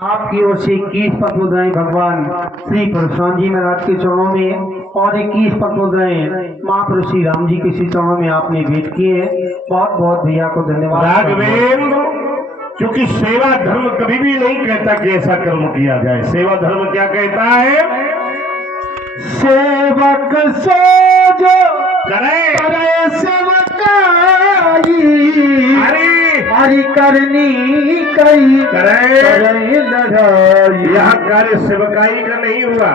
आपकी ओर से 21 पद मुद्राएं भगवान श्री परशुराम जी महाराज के चरणों में और 21 पद मुद्राएं महापुरुष श्री राम जी के श्री चरणों में आपने भेंट किए हैं। बहुत बहुत भैया को धन्यवाद। राघवेंद्र, क्योंकि सेवा धर्म कभी भी नहीं कहता कि ऐसा कर्म किया जाए। सेवा धर्म क्या कहता है? सेवक से जो करे सेवकाई, हरि करनी कई करे लड़ाई। यह कार्य सेवकाई का नहीं हुआ।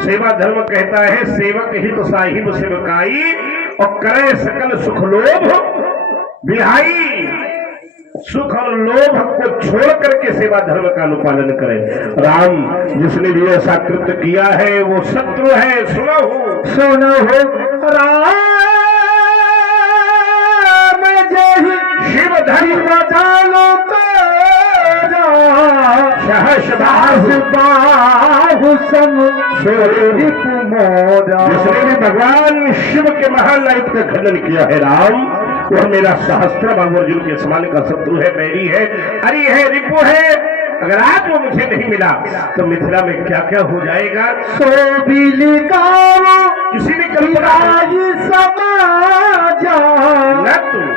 सेवा धर्म कहता है सेवक ही तो साहिब सेवकाई और करे सकल सुख लोभ बिहाई। सुख और लोभ को छोड़ करके सेवा धर्म का अनुपालन करे। राम जिसने भी ऐसा कृत्य किया है वो शत्रु है। सुनो राम जय शिव धर्म जानो सहस्रास बाहु सम रिपु मोरा। जिसने भी भगवान शिव के महान आयुध का खंडन किया है राम, वह मेरा सहस्त्र बाहु अर्जुन के समान का शत्रु है, बैरी है, हरि है, रिपु है। अगर आज वो मुझे नहीं मिला तो मिथिला में क्या क्या हो जाएगा सो भी लिखाओ किसी ने कल्पना समाजा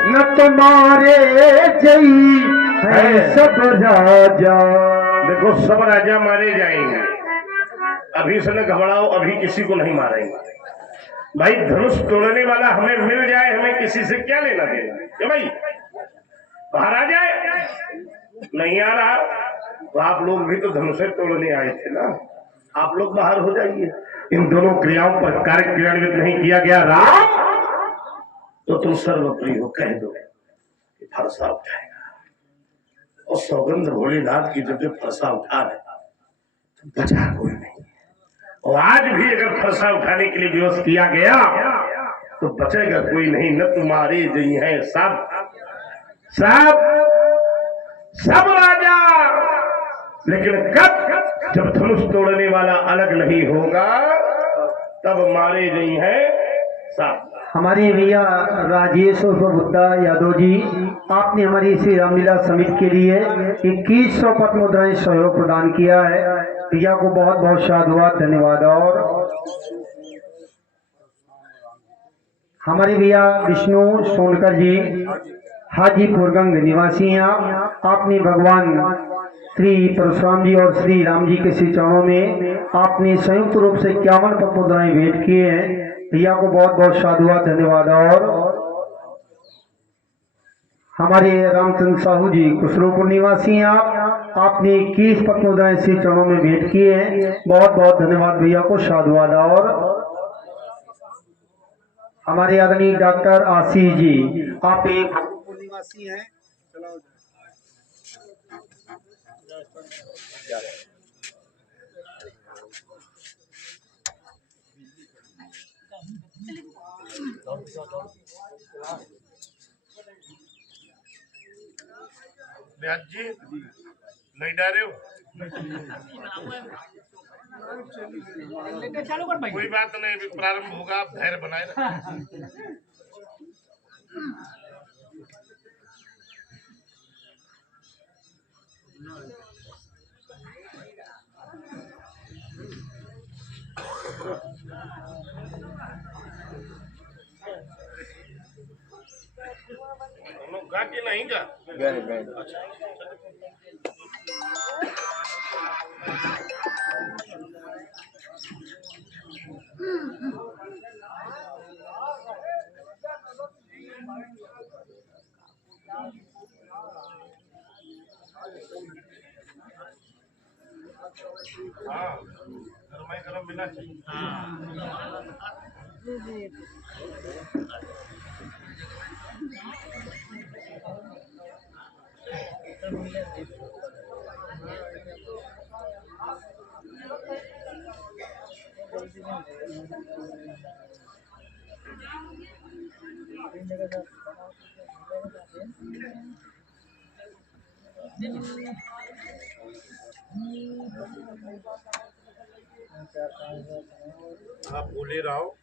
न तुम्हारे जई है सब राजा। देखो सब राजा मारे जाएंगे, अभी से न घबराओ, अभी किसी को नहीं मारेंगे। भाई धनुष तोड़ने वाला हमें मिल जाए, हमें किसी से क्या लेना देना है भाई। बाहर आ जाए, नहीं आ रहा तो आप लोग भी तो धनुष तोड़ने आए थे ना, आप लोग बाहर हो जाइए। इन दोनों क्रियाओं पर कार्य क्रियान्वित नहीं किया गया राम तो तुम सर्वप्रिय हो कह दो कि फरसा उठाएगा। और सौगंध भोलेनाथ की जब फरसा उठा रहे तो बचा कोई नहीं। और आज भी अगर फरसा उठाने के लिए विवश किया गया तो बचेगा कोई नहीं। न तुम्हारे जई है सब सब सब राजा, लेकिन कब जब धनुष तोड़ने वाला अलग नहीं होगा तब मारे गई है सब। हमारे भैया राजेश बुद्धा यादव जी, आपने हमारी श्री रामलीला समिति के लिए 2100 पद मुद्राएं सहयोग प्रदान किया है। भैया को बहुत बहुत साधुवाद, धन्यवाद। और हमारे भैया विष्णु सोनकर जी हाजीपुर गंग निवासी हैं। आपने भगवान श्री परशुराम जी और श्री राम जी के श्री चरणों में आपने संयुक्त रूप से 51 पद मुद्राएं भेंट किए हैं। भैया को बहुत बहुत साधुवाद, धन्यवाद। और हमारे रामचंद्र साहू जी कुशलोपुर निवासी हैं। आपने 21 पद मुद्राएं श्री चरणों में भेंट किए हैं। बहुत बहुत धन्यवाद भैया को, साधुवाद। और हमारे आदरणीय डॉक्टर आशीष जी, आप एक निवासी हैं। व्यास जी नहीं डरे हो? कोई बात नहीं, प्रारंभ होगा, आप धैर्य बनाए रखें। गा के नहीं गा हाँ, गरम मिला चाहिए। आप बोले रहो।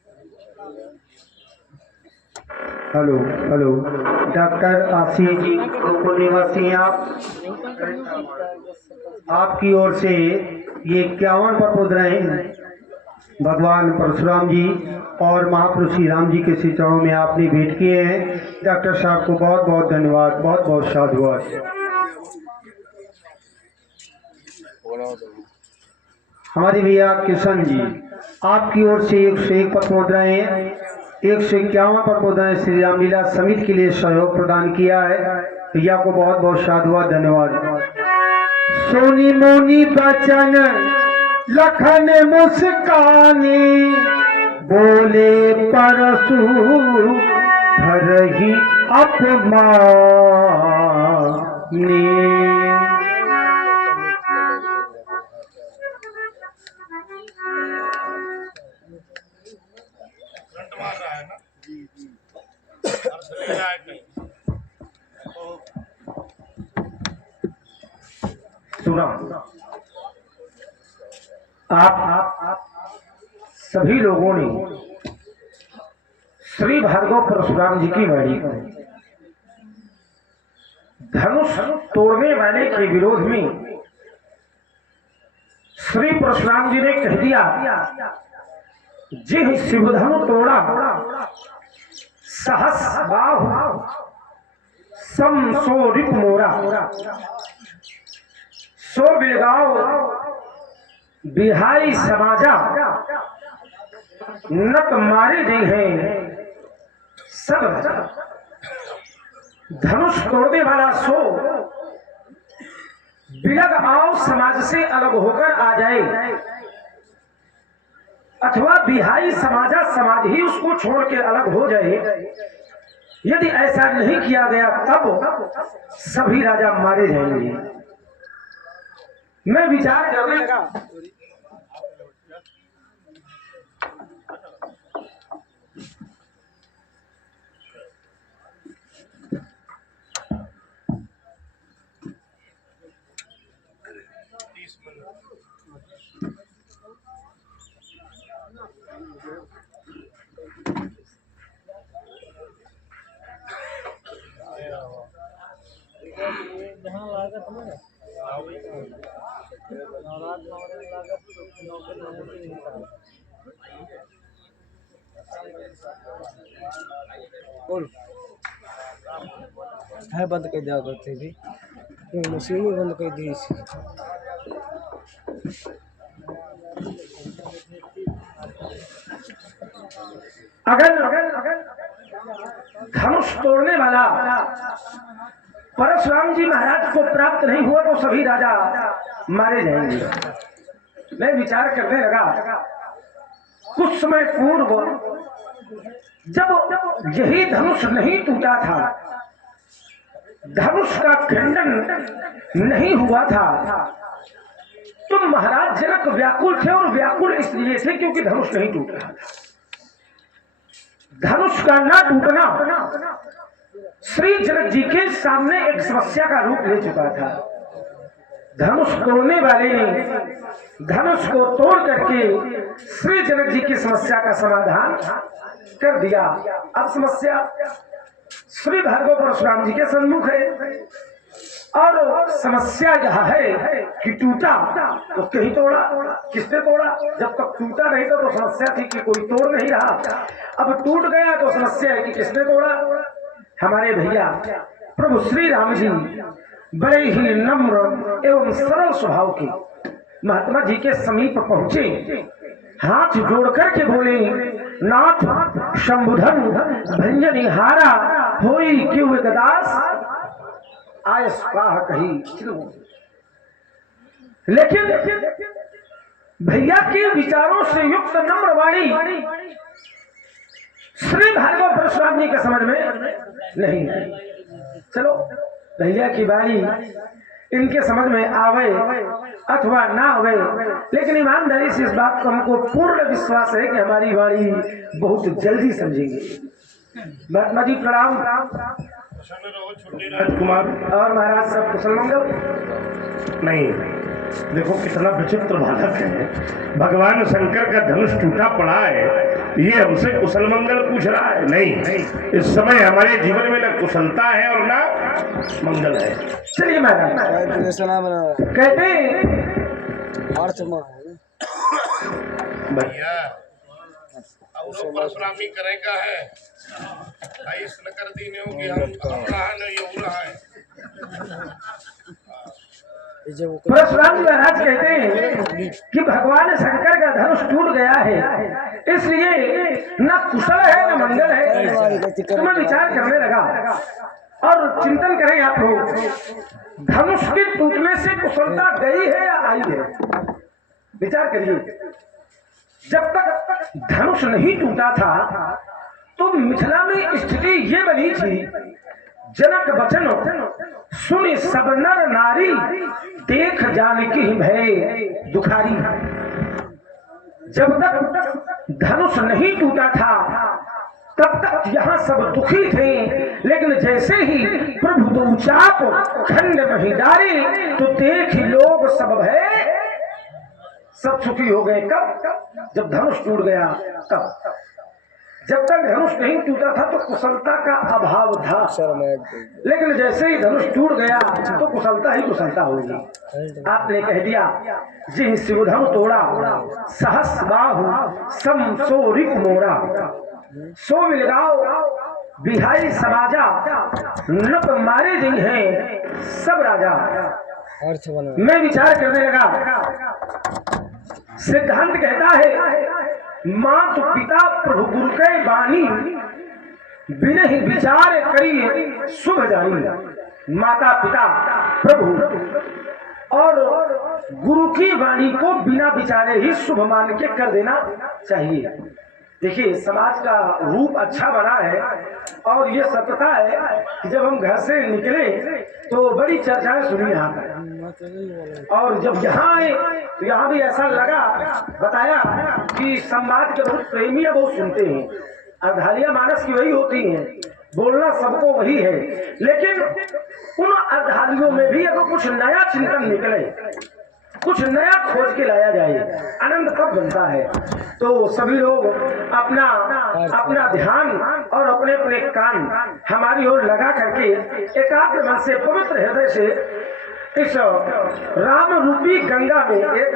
Hello hello doctor Ashish ji Gokul निवासी हैं आप, आपकी ओर से ये 51 पद रहे हैं भगवान परशुराम जी और महापुरुष श्री राम जी के श्री चरणों में आपने भेंट किए हैं। डॉक्टर साहब को बहुत बहुत धन्यवाद, बहुत बहुत साधुवाद। हमारे भैया किशन जी आपकी ओर से 101 पद मुद्राएं हैं, 151 पद मुद्राएं श्री रामलीला समिति के लिए सहयोग प्रदान किया है। भैया को बहुत बहुत साधुवाद, धन्यवाद। सोनी मोनी बचन लखन मुस्कानी बोले परशु धरहि अपमानी। सुना आप सभी लोगों ने श्री भार्गव परशुराम जी की वाणी धनुष तोड़ने वाले के विरोध में श्री परशुराम जी ने कह दिया, जिह शिवधनु तोड़ा सहस बाहु सम सो रिप मोरा, सो बिलगाओ बिहाई समाजा नत मारे गए हैं सब। धनुष तोड़ने वाला सो बिलग आओ समाज से अलग होकर आ जाए, अथवा बिहाई समाजा समाज ही उसको छोड़ के अलग हो जाए। यदि ऐसा नहीं किया गया तब सभी राजा मारे जाएंगे। मैं विचार करने लगा, जहाँ लागत में बोल है बंद कर दिया करते थी, मशीन ही बंद कर दी। अगर धनुष तोड़ने वाला परशुराम जी महाराज को प्राप्त नहीं हुआ तो सभी राजा मारे जाएंगे। मैं विचार करने लगा, कुछ समय पूर्व जब यही धनुष नहीं टूटा था, धनुष का खंडन नहीं हुआ था, तो महाराज जनक व्याकुल थे, और व्याकुल इसलिए थे क्योंकि धनुष नहीं टूटा। धनुष का ना टूटना श्री जनक जी के सामने एक समस्या का रूप ले चुका था। धनुष तोड़ने वाले ने धनुष को तोड़ करके श्री जनक जी की समस्या का समाधान कर दिया। अब समस्या श्री भार्गव परशुराम जी के सन्मुख है, और समस्या यह है कि टूटा तो कहीं तोड़ा, किसने तोड़ा? जब तक टूटा नहीं था तो समस्या थी कि कोई तोड़ नहीं रहा, अब टूट गया तो समस्या है कि किसने तोड़ा। हमारे भैया प्रभु श्री राम जी बड़े ही नम्र एवं सरल स्वभाव के महात्मा जी के समीप पहुंचे, हाथ जोड़ करके बोले, नाथ शंभुधन भंजनी हारा होई क्यों गदास आय स्वाह कही। लेकिन भैया के विचारों से युक्त नम्र वाणी श्री भार्गव परशुराम जी के समझ में नहीं। चलो भैया की वाणी इनके समझ में आवे अथवा ना आवे, लेकिन ईमानदारी से इस बात को हमको पूर्ण विश्वास है कि हमारी वाणी बहुत जल्दी समझेंगे। महात्मा जी प्रणाम। कुमार और महाराज सब कुशल मंगल? नहीं, देखो कितना विचित्र बालक है। भगवान शंकर का धनुष टूटा पड़ा है, ये हमसे कुशल मंगल पूछ रहा है। नहीं, इस समय हमारे जीवन में न कुशलता है और ना मंगल है। चलिए महाराज कहते भैया परशुरामी करेगा है ऐस न कर दी नहीं होगी, हम रहा नहीं हो रहा है। परशुराम जी महाराज कहते हैं कि भगवान शंकर का धनुष टूट गया है, इसलिए न कुशल है न मंगल है। तो मैं विचार करने लगा और चिंतन करें आप लोग, धनुष के टूटने से कुशलता गई है या आई है? विचार करिए। जब तक धनुष नहीं टूटा था तो मिथिला में स्थिति ये बनी थी, जनक वचन सुन सब नर नारी, देख जानकी भय दुखारी। जब तक धनुष नहीं टूटा था तब तक यहाँ सब दुखी थे, लेकिन जैसे ही प्रभु दो चाप खंड में डारे तो देख लोग सब भय सब सुखी हो गए। कब? जब धनुष टूट गया तब। जब तक धनुष नहीं टूटा था तो कुशलता का अभाव था, लेकिन जैसे ही धनुष टूट गया तो कुशलता ही कुशलता होगी। आपने कह दिया जिन शिवधनु तोड़ा, सहस बाहु सम सो रिप मोरा, सो मिलगाओ बिहाई समाजा, नप मारे जी हैं सब राजा। मैं विचार करने लगा। सिद्धांत कहता है मात पिता प्रभु गुरु के बानी, बिन ही विचार करिए शुभ जानी। माता पिता प्रभु और गुरु की वाणी को बिना विचारे ही शुभ मान के कर देना चाहिए। देखिए समाज का रूप अच्छा बना है और ये सत्यता है कि जब हम घर से निकले तो बड़ी चर्चाएं सुनी यहाँ पर, और जब यहाँ आए तो यहाँ भी ऐसा लगा, बताया कि समाज के बहुत प्रेमी है, बहुत सुनते हैं। अर्धालिया मानस की वही होती हैं, बोलना सबको वही है, लेकिन उन अर्धालियों में भी अगर कुछ नया चिंतन निकले, कुछ नया खोज के लाया जाए, आनंद तब बनता है। तो सभी लोग अपना अपना ध्यान और अपने अपने कान हमारी ओर लगा करके एकाग्र मन से पवित्र हृदय से इस राम रूपी गंगा में, एक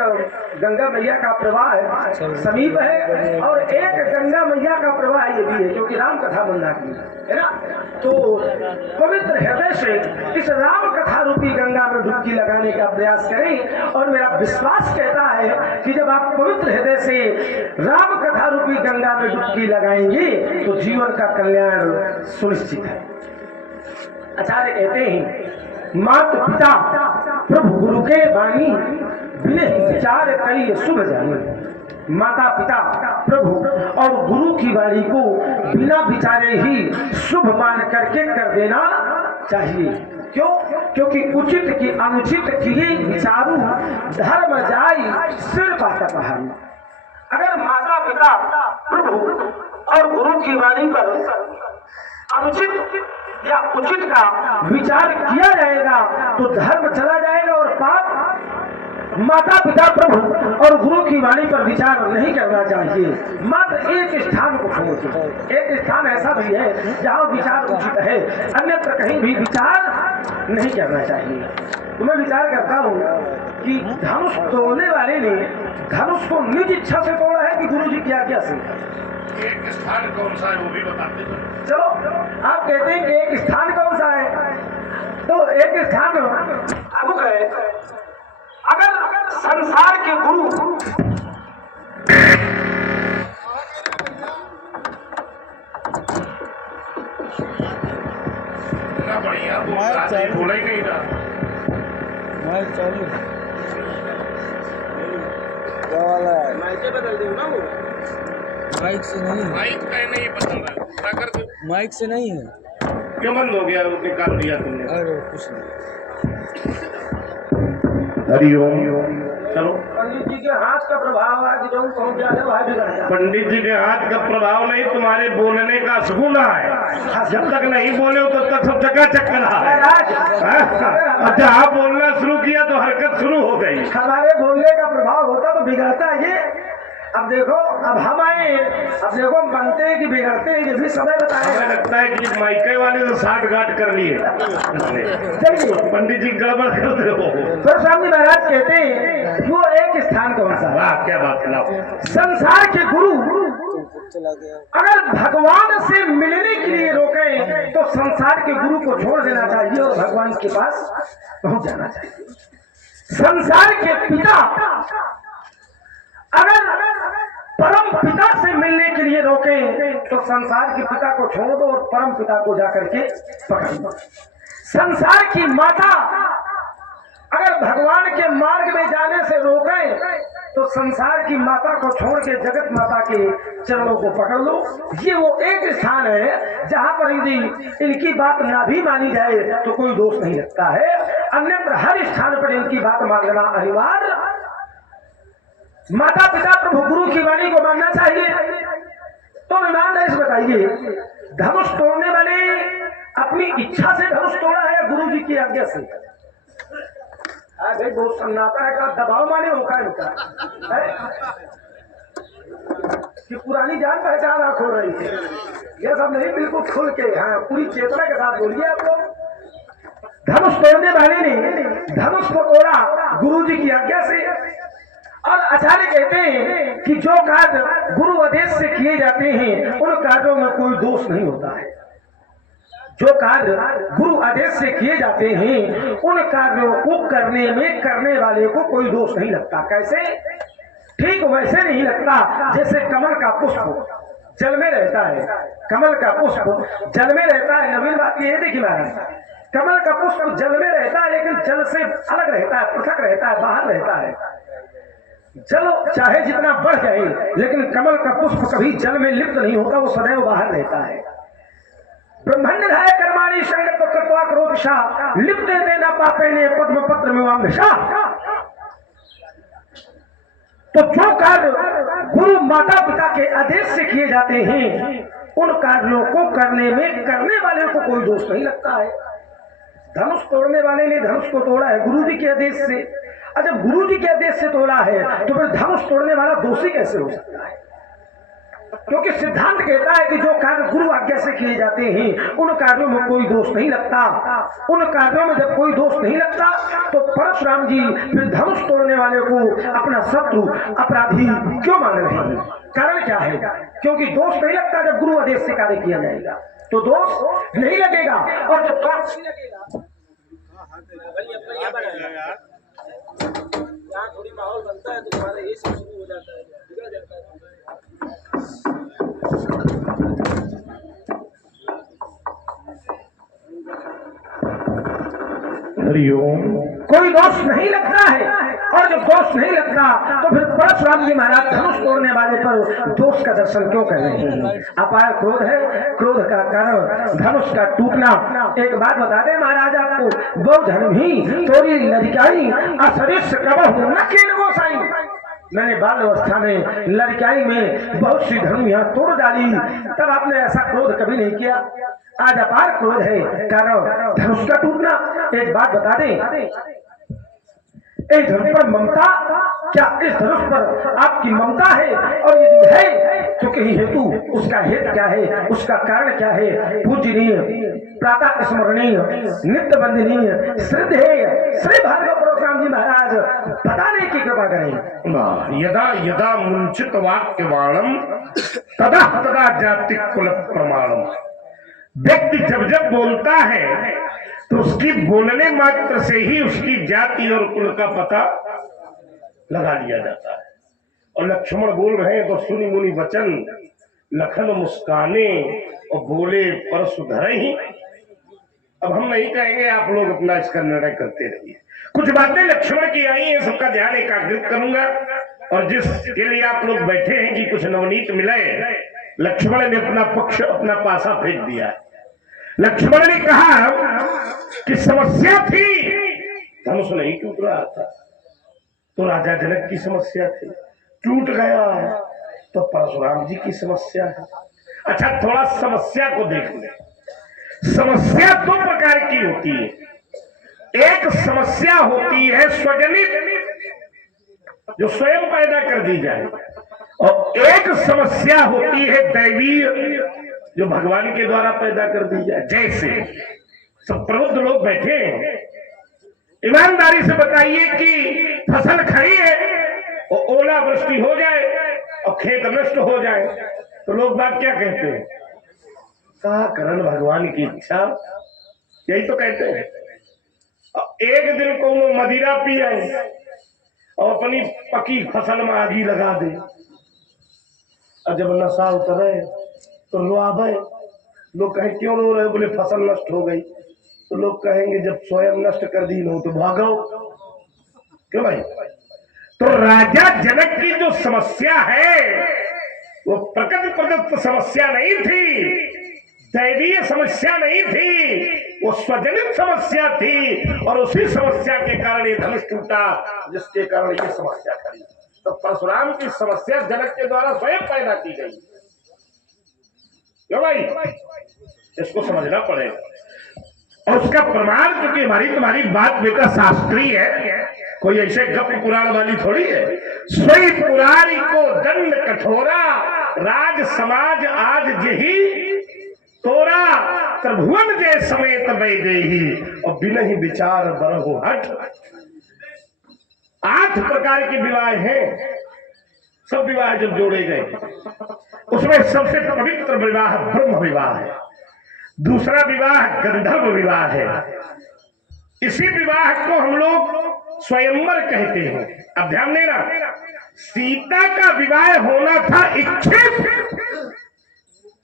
गंगा मैया का प्रवाह समीप है और एक गंगा मैया का प्रवाह ये भी है क्योंकि राम कथा मंदाकिनी है ना। तो पवित्र हृदय से इस राम कथा रूपी गंगा में डुबकी लगाने का प्रयास करें, और मेरा विश्वास कहता है कि जब आप पवित्र हृदय से राम कथा रूपी गंगा में डुबकी लगाएंगे तो जीवन का कल्याण सुनिश्चित है। आचार्य कहते हैं मात पिता प्रभु गुरु के वाणी, बिन विचार करिए शुभ जानी। माता पिता प्रभु और गुरु की वाणी को बिना विचारे ही शुभ मान करके कर देना चाहिए। क्यों? क्योंकि उचित की अनुचित किए विचारू, धर्म जाई सिर पाता पहाड़ी। अगर माता पिता प्रभु और गुरु की वाणी पर अनुचित या उचित का विचार किया जाएगा तो धर्म चला जाएगा और पाप। माता पिता प्रभु और गुरु की वाणी पर विचार नहीं करना चाहिए। मात्र एक स्थान को छोड़, एक स्थान ऐसा भी है जहाँ विचार उचित है, अन्यत्र कहीं भी विचार नहीं करना चाहिए। तो मैं विचार करता हूँ कि धनुष तोड़ने वाले ने धनुष को निज इच्छा से तोड़ा है कि गुरु जी क्या क्या सीखा। एक स्थान कौन सा है वो भी बताते हैं। चलो आप कहते हैं कि एक स्थान कौन सा है, तो एक स्थान अब है अगर संसार के गुरु बढ़िया बोला ही नहीं था। माइक बदल दो ना, वो माइक से नहीं है, माइक का नहीं बदल रहा है, क्या कर दो? माइक से नहीं है। क्यों बंद हो गया? वो निकाल दिया तुमने। अरे कुछ नहीं। हरिओम। चलो। पंडित जी के हाथ का प्रभाव है कि जो पहुंच जाए वह बिगड़ जाए। पंडित जी के हाथ का प्रभाव नहीं, तुम्हारे बोलने का सुगुना है। जब तक नहीं बोले हो तब तक सब चकाचक रहा है। महाराज अच्छा, आप बोलना शुरू किया तो हरकत शुरू हो गई। हमारे बोलने का प्रभाव होता तो बिगड़ता ये। अब देखो, अब हम आए, अब देखो बनते हैं कि बिगड़ते हैं, ये भी समय हमें बताएगा। लगता है कि माइके वाले तो 60 गांठ कर लिए। चलिए, पंडित जी गड़बड़ कर दे हो। तो स्वामी महाराज कहते हैं वो एक स्थान कौन सा है? वाह, क्या बात है। लाओ। संसार के गुरु अगर भगवान से मिलने के लिए रोके तो संसार के गुरु को छोड़ देना चाहिए और भगवान के पास पहुंच जाना चाहिए। संसार के पिता अगर परम पिता से मिलने के लिए रोके तो संसार के पिता को छोड़ दो और परम पिता को जाकर के पकड़ लो। संसार की माता अगर भगवान के मार्ग में जाने से रोके तो संसार की माता को छोड़ के जगत माता के चरणों को पकड़ लो। ये वो एक स्थान है जहां पर यदि इनकी बात ना भी मानी जाए तो कोई दोष नहीं लगता है, अन्यत्र हर स्थान पर इनकी बात मानना अनिवार्य। माता पिता प्रभु गुरु की वाणी को मानना चाहिए। तो ईमानदारी से बताइए, धनुष तोड़ने वाले अपनी इच्छा से धनुष तोड़ा है या गुरु जी की आज्ञा से? अरे बहुत सन्नाटा है, का दबाव माने होगा इनका कि पुरानी जान पहचान आंख हो रही है। यह सब नहीं, बिल्कुल खुल के, हाँ पूरी चेतना के साथ बोलिए आप लोग। धनुष तोड़ने वाले ने धनुष को तोड़ा गुरु जी की आज्ञा से। और आचार्य कहते हैं कि जो कार्य गुरु आदेश से किए जाते हैं उन कार्यों में कोई दोष नहीं होता है। जो कार्य गुरु आदेश से किए जाते हैं उन कार्यों को करने में करने वाले को कोई दोष नहीं लगता। कैसे? ठीक वैसे नहीं लगता जैसे कमल का पुष्प जल में रहता है। कमल का पुष्प जल में रहता है। नवीन बात यह है, देखिए महाराज, कमल का पुष्प जल में रहता है लेकिन जल से अलग रहता है, पृथक रहता है, बाहर रहता है। जल चाहे जितना बढ़ जाए लेकिन कमल का पुष्प कभी जल में लिप्त नहीं होता, वो सदैव बाहर रहता है। ब्रह्मांड धाय कर्माणि संगत कृत्वा क्रोधशा लिप्ते तेन पापेन पद्म पत्र मिवाम्यशा। तो जो कार्य गुरु माता पिता के आदेश से किए जाते हैं उन कार्यों को करने में करने वाले को कोई दोष नहीं लगता है। धनुष तोड़ने वाले ने धनुष को तोड़ा है गुरु जी के आदेश से। अच्छा, गुरु जी के आदेश से तोड़ा है तो फिर धनुष तोड़ने वाला दोषी कैसे हो सकता है? क्योंकि सिद्धांत कहता है कि जो कार्य गुरु आज्ञा से किए जाते हैं उन कार्यों में कोई दोष नहीं लगता। उन कार्यों में जब कोई दोष नहीं लगता तो परशुराम जी फिर धनुष तोड़ने वाले को अपना शत्रु अपराधी क्यों मान रहे हैं? कारण क्या है? क्योंकि दोष नहीं लगता जब गुरु आदेश से कार्य किया जाएगा तो दोष नहीं लगेगा। और जब दोष नहीं लगेगा यहाँ थोड़ी माहौल बनता है तो तुम्हारा ये सब शुरू हो जाता है, बिगड़ जाता है। हरिओम। कोई दोष नहीं लगता है। और जब दोष नहीं लगता तो फिर परशुराम जी महाराज धनुष तोड़ने वाले पर दोष का दर्शन क्यों कर रहे हैं? अपार क्रोध है, क्रोध का कारण धनुष का टूटना। एक बात बता दे महाराज आपको, गौ धर्म ही तोरी लड़काई असरिस कबहु न केन गोसाई। मैंने बाल अवस्था में लड़काई में बहुत सी धर्म यहाँ तोड़ डाली, तब आपने ऐसा क्रोध कभी नहीं किया। आज अपार क्रोध है कारण धनुष का टूटना। एक बात बता दें, इस धनुष पर ममता क्या, इस धनुष पर आपकी ममता है? और यदि है तो कहीं हेतु, उसका हेतु क्या है, उसका कारण क्या है? पूजनीय, प्रातः स्मरणीय, नित्य वंदनीय, श्रद्धेय श्री भार्गव परशुराम जी महाराज बताने की कृपा करें। यदा यदा मुंचित वाक्य वाणम तदा तदा जाति कुल प्रमाणम। व्यक्ति जब जब बोलता है तो उसकी बोलने मात्र से ही उसकी जाति और कुल का पता लगा लिया जाता है। और लक्ष्मण बोल रहे हैं तो सुनी मुनि वचन लखन मुस्काने और बोले परसु धरे ही। अब हम नहीं कहेंगे, आप लोग अपना इसका निर्णय करते रहिए। कुछ बातें लक्ष्मण की आई है, सबका ध्यान एकाग्रित करूंगा। और जिसके लिए आप लोग बैठे हैं कि कुछ नवनीत मिले, लक्ष्मण ने अपना पक्ष, अपना पासा फेंक दिया। लक्ष्मण ने कहा कि समस्या थी, धनुष नहीं टूट रहा था, तो राजा जनक की समस्या थी, टूट गया तो परशुराम जी की समस्या है। अच्छा, थोड़ा समस्या को देख ले। समस्या दो प्रकार की होती है। एक समस्या होती है स्वजनित, जो स्वयं पैदा कर दी जाए, और एक समस्या होती है दैवीय, जो भगवान के द्वारा पैदा कर दी जाए। जैसे सब प्रबुद्ध लोग बैठे हैं, ईमानदारी से बताइए कि फसल खड़ी है और ओला वृष्टि हो जाए और खेत नष्ट हो जाए, तो लोग बात क्या कहते हैं? कहा करण भगवान की इच्छा, यही तो कहते हैं। एक दिन को मदिरा पी आए और अपनी पकी फसल में आगी लगा दे, और जब नशा उतरे तो रो आवे। लोग कहे क्यों रो रहे? बोले फसल नष्ट हो गई। तो लोग कहेंगे जब स्वयं नष्ट कर दी नो तो भागो। क्यों भाई? तो राजा जनक की जो समस्या है वो प्रकृति प्रदत्त समस्या नहीं थी, दैवीय समस्या नहीं थी, वो स्वजनित समस्या थी, और उसी समस्या के कारण ये धनुष टूटा, जिसके कारण ये समस्या खड़ी। तो परशुराम की समस्या जनक के द्वारा स्वयं पैदा की गई। क्यों भाई? इसको समझना पड़ेगा। और उसका प्रमाण, क्योंकि हमारी तुम्हारी बात बेटा शास्त्रीय है, कोई ऐसे गप पुराण वाली थोड़ी है। सोई पुरारी को दंड कठोरा, राज समाज आज जही तोरा, त्रिभुवन जय समेत वैदेही, और बिना ही विचार बरहु हट। 8 प्रकार के विवाह हैं। सब विवाह जब जोड़े गए, उसमें सबसे पवित्र विवाह ब्रह्म विवाह है, दूसरा विवाह गंधर्व विवाह है। इसी विवाह को हम लोग स्वयंवर कहते हैं। अब ध्यान देना, सीता का विवाह होना था इच्छित।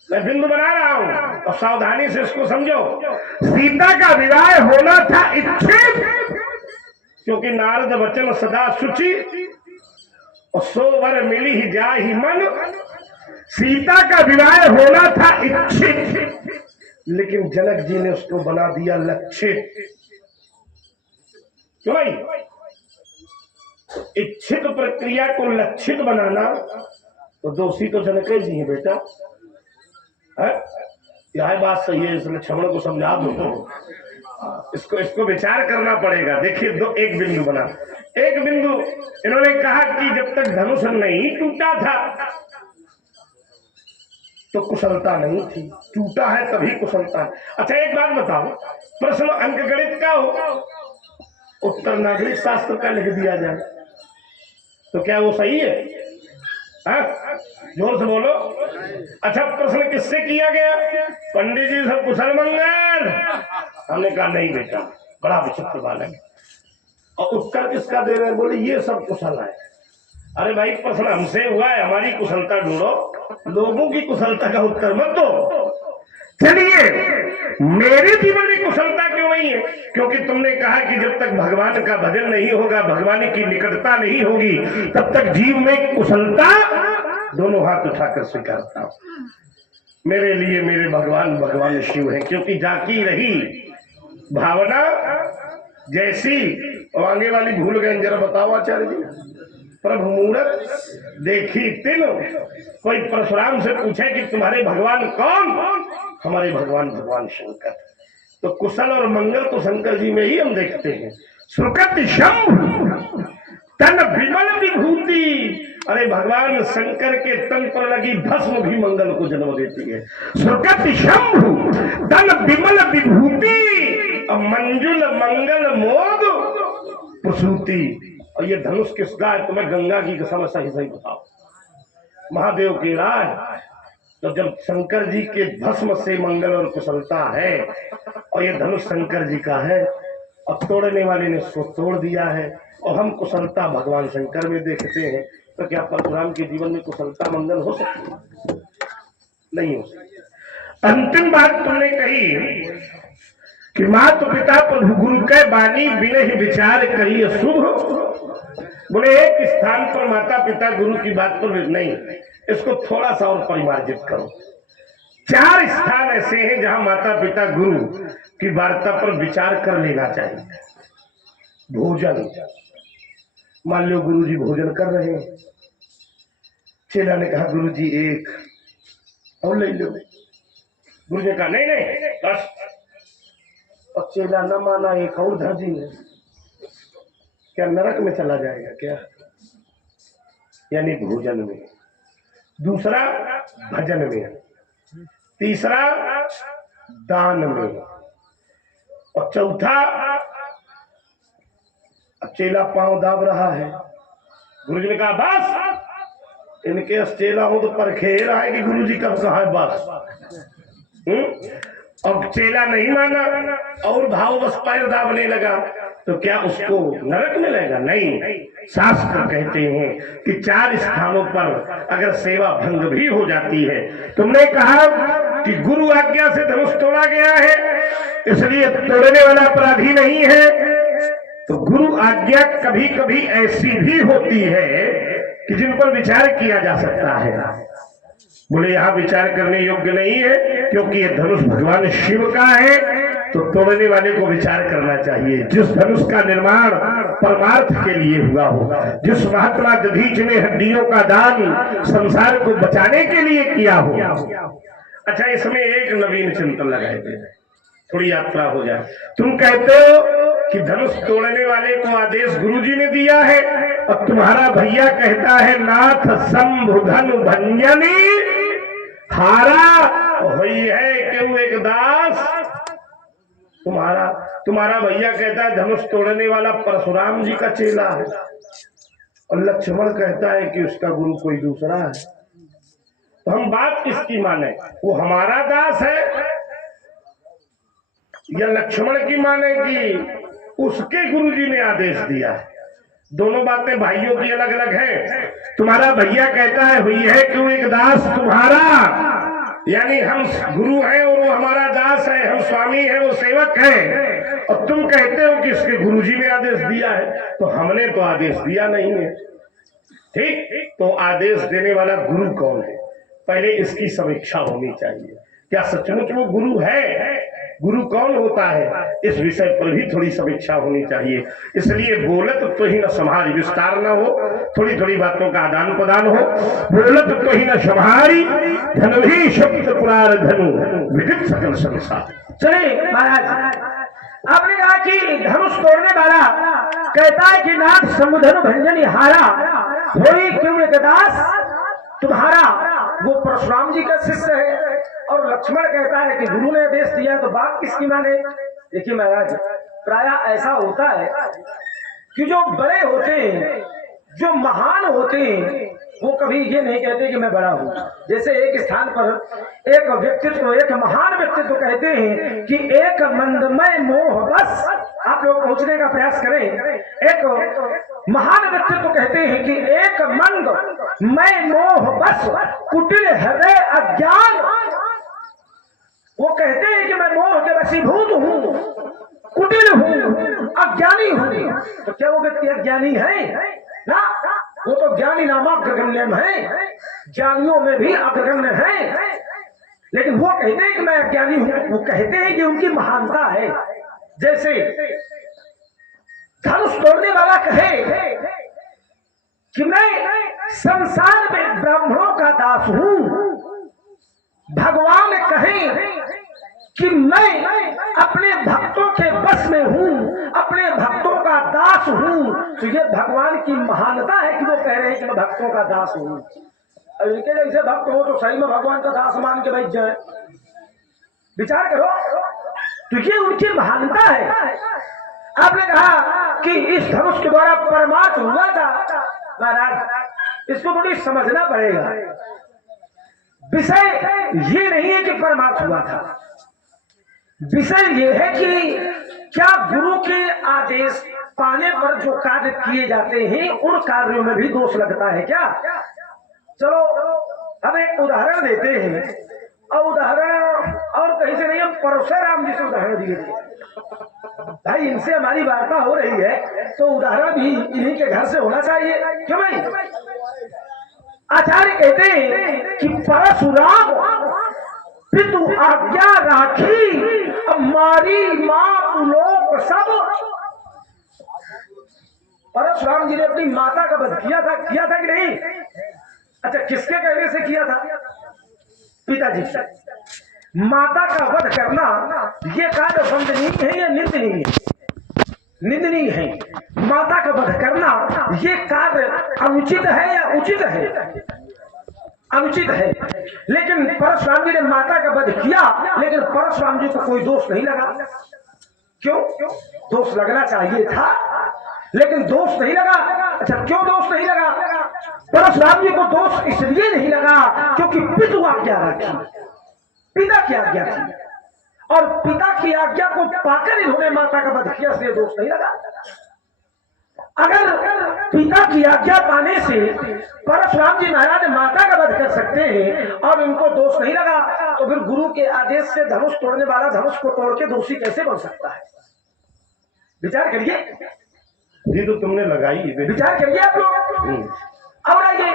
मैं बिंदु बना रहा हूं और सावधानी से इसको समझो। सीता का विवाह होना था इच्छित, क्योंकि नारद वचन सदा शुचि और सो वर मिली ही जा ही मन। सीता का विवाह होना था इच्छित, लेकिन जनक जी ने उसको बना दिया लक्षित। क्यों भाई? इच्छित प्रक्रिया को लक्षित बनाना तो दोषी तो जनक जी है बेटा। यह बात सही है, इसलिए लक्ष्मण को समझा दो। इसको विचार करना पड़ेगा। देखिए, एक बिंदु बना। एक बिंदु इन्होंने कहा कि जब तक धनुष नहीं टूटा था तो कुशलता नहीं थी, टूटा है तभी कुशलता है। अच्छा, एक बात बताओ, प्रश्न अंक गणित का हो, उत्तर नागरिक शास्त्र का लिख दिया जाए तो क्या वो सही है? जोर से बोलो। अच्छा, प्रश्न किससे किया गया? पंडित जी सब कुशल मंगल। हमने कहा नहीं बेटा, बड़ा विचित्र बालक है। और उत्तर किसका दे रहे हैं? बोले ये सब कुशल है। अरे भाई, प्रश्न हमसे हुआ है, हमारी कुशलता ढूंढो, लोगों की कुशलता का उत्तर मत दो। चलिए, मेरे जीवन में कुशलता क्यों नहीं है? क्योंकि तुमने कहा कि जब तक भगवान का भजन नहीं होगा, भगवान की निकटता नहीं होगी, तब तक जीव में कुशलता। दोनों हाथ उठाकर स्वीकारता हूं, मेरे लिए मेरे भगवान भगवान शिव हैं, क्योंकि जाकी रही भावना जैसी। और आगे वाली भूल गए, जरा बताओ आचार्य जी। प्रभु मूरत देखी तिल। कोई परशुराम से पूछे कि तुम्हारे भगवान कौन? हमारे भगवान भगवान शंकर। तो कुशल और मंगल को शंकर जी में ही हम देखते हैं। सुकृत शंभु तन विमल विभूति। अरे भगवान शंकर के तन पर लगी भस्म भी मंगल को जन्म देती है। सुकृत शंभु तन विमल विभूति, मंजुल मंगल मोद प्रसूति। और ये धनुष किसका है? तुम्हें गंगा की कसम सही सही बताओ। महादेव के राज। तो जब शंकर जी के भस्म से मंगल और कुशलता है, और ये धनुष शंकर जी का है, और तोड़ने वाले ने उसको तोड़ दिया है, और हम कुशलता भगवान शंकर में देखते हैं, तो क्या परशुराम के जीवन में कुशलता मंगल हो सकती है? नहीं हो सकती। अंतिम बात तुमने कही कि माता पिता प्रभु गुरु के बानी बिने ही विचार करिए शुभ। बोले एक स्थान पर माता पिता गुरु की बात तो नहीं, इसको थोड़ा सा और परिमार्जित करो। 4 स्थान ऐसे हैं जहां माता पिता गुरु की वार्ता पर विचार कर लेना चाहिए। भोजन, मान लो गुरुजी भोजन कर रहे हैं, चेला ने कहा गुरुजी एक और ले लो। गुरुजी ने कहा नहीं नहीं बस, और चेला न माना, एक और धर दी ने। क्या नरक में चला जाएगा क्या? यानी भोजन में, दूसरा भजन में, तीसरा दान में, और चौथा अब चेला पांव दाब रहा है। गुरुजी ने कहा बस, इनके चेला हो तो परखे रहा है कि गुरुजी कब कहा है बस। अब चेला नहीं माना और भाव बस पैर दाबने लगा, तो क्या उसको नरक मिलेगा? नहीं, शास्त्र कहते हैं कि 4 स्थानों पर अगर सेवा भंग भी हो जाती है, तुमने कहा कि गुरु आज्ञा से धनुष तोड़ा गया है, इसलिए तोड़ने वाला अपराधी नहीं है। तो गुरु आज्ञा कभी कभी ऐसी भी होती है कि जिन पर विचार किया जा सकता है। बोले यहाँ विचार करने योग्य नहीं है, क्योंकि ये धनुष भगवान शिव का है, तो तोड़ने वाले को विचार करना चाहिए। जिस धनुष का निर्माण परमार्थ के लिए हुआ हो, जिस महात्मा दधीच ने हड्डियों का दान संसार को बचाने के लिए किया हो। अच्छा, इसमें एक नवीन चिंतन लगाए थे, थोड़ी यात्रा हो जाए। तुम कहते हो कि धनुष तोड़ने वाले को आदेश गुरुजी ने दिया है, और तुम्हारा भैया कहता है नाथ शंभु धनु भंजनी हारा हुई है क्यों एक दास। तुम्हारा भैया कहता है धनुष तोड़ने वाला परशुराम जी का चेला है, और लक्ष्मण कहता है कि उसका गुरु कोई दूसरा है। तो हम बात किसकी माने? वो हमारा दास है या लक्ष्मण की माने कि उसके गुरुजी ने आदेश दिया है? दोनों बातें भाइयों की अलग अलग हैं। तुम्हारा भैया कहता है हुई है क्यों एक दास तुम्हारा, यानी हम गुरु हैं और वो हमारा दास है, हम स्वामी हैं वो सेवक है, और तुम कहते हो कि इसके गुरुजी ने आदेश दिया है। तो हमने तो आदेश दिया नहीं है। ठीक, तो आदेश देने वाला गुरु कौन है? पहले इसकी समीक्षा होनी चाहिए। क्या सचमुच वो गुरु है? गुरु कौन होता है? इस विषय पर भी थोड़ी समीक्षा होनी चाहिए। इसलिए बोलत तो ही न संहारी, विस्तार न हो, थोड़ी थोड़ी बातों का आदान प्रदान हो। बोलत तो ही न संहारी, धनु ही शब्द पुरार धनु विदित सकल संसार। चलिए महाराज, आपने कहा कि धनुष तोड़ने वाला कहता है कि नाथ शंभु धनु भंजनी हारा होई क्यों एक दास तुम्हारा। वो परशुराम जी का शिष्य है, और लक्ष्मण कहता है कि गुरु ने आदेश दिया, तो बात किसकी माने? देखिए महाराज, प्रायः ऐसा होता है कि जो बड़े होते हैं, जो महान होते हैं, वो कभी ये नहीं कहते कि मैं बड़ा हूं। जैसे एक स्थान पर एक व्यक्तित्व, एक महान व्यक्तित्व कहते हैं कि एक मंदमय मोह बस। आप लोग पहुंचने का प्रयास करें। एक महान व्यक्तित्व कहते हैं कि एक मंदमय मोह बस कुटिल हृदय अज्ञान। वो कहते हैं कि मैं मोह के वशीभूत हूँ, कुटिल हूँ, अज्ञानी हूँ। तो क्या वो व्यक्ति अज्ञानी है? ना, वो तो ज्ञानी नामक अग्रगण्य है, ज्ञानियों में भी अग्रगण्य है। लेकिन वो कहते हैं कि मैं अज्ञानी हूँ, वो कहते हैं कि उनकी महानता है। जैसे धनुष तोड़ने वाला कहे कि मैं संसार में ब्राह्मणों का दास हूँ, भगवान कहें कि मैं अपने भक्तों के बस में हूँ, अपने भक्तों का दास हूँ, तो ये भगवान की महानता है कि वो कह रहे हैं कि मैं भक्तों का दास हूँ। इनके जैसे भक्त हो तो सही में भगवान का दास मान के बैठ जाए। विचार करो, तो ये उनकी महानता है। आपने कहा कि इस धनुष के द्वारा परमार्थ हुआ था। महाराज, इसको थोड़ी समझना पड़ेगा। विषय ये नहीं है कि परमार्थ हुआ था, विषय ये है कि क्या गुरु के आदेश पाने पर जो कार्य किए जाते हैं उन कार्यों में भी दोष लगता है क्या? चलो हम एक उदाहरण देते हैं, और उदाहरण और कहीं से नहीं, हम परशुराम जी से उदाहरण दिए थे। भाई, इनसे हमारी वार्ता हो रही है तो उदाहरण भी इन्हीं के घर से होना चाहिए, क्यों भाई? आचार्य कहते हैं कि परशुराम पितु आज्ञा राखी, मारी मात लोक सब। परशुराम जी ने अपनी माता का वध किया था कि नहीं? अच्छा, किसके कहने से किया था? पिताजी से। माता का वध करना ये कार्य वंदनीय है या निंदनीय है? निंदनीय है। माता का वध करना ये कार्य अनुचित है या उचित है? अनुचित है। लेकिन परशुराम जी ने माता का वध किया, लेकिन परशुराम जी को कोई दोष नहीं लगा। क्यों? दोष लगना चाहिए था, लेकिन दोष नहीं लगा। अच्छा, क्यों दोष नहीं लगा? परशुराम जी को दोष इसलिए नहीं लगा क्योंकि पितु आज्ञा रखी, पिता की आज्ञा थी, और पिता की आज्ञा को पाकर इन्होंने माता का वध किया, इसलिए दोष नहीं लगा। अगर पिता की आज्ञा पाने से परशुराम जी महाराज माता का वध कर सकते हैं और उनको दोष नहीं लगा, तो फिर गुरु के आदेश से धनुष तोड़ने वाला धनुष को तोड़ के दोषी कैसे बन सकता है? विचार करिए। ये तो तुमने लगाई, विचार करिए आप लोग। अब आइए,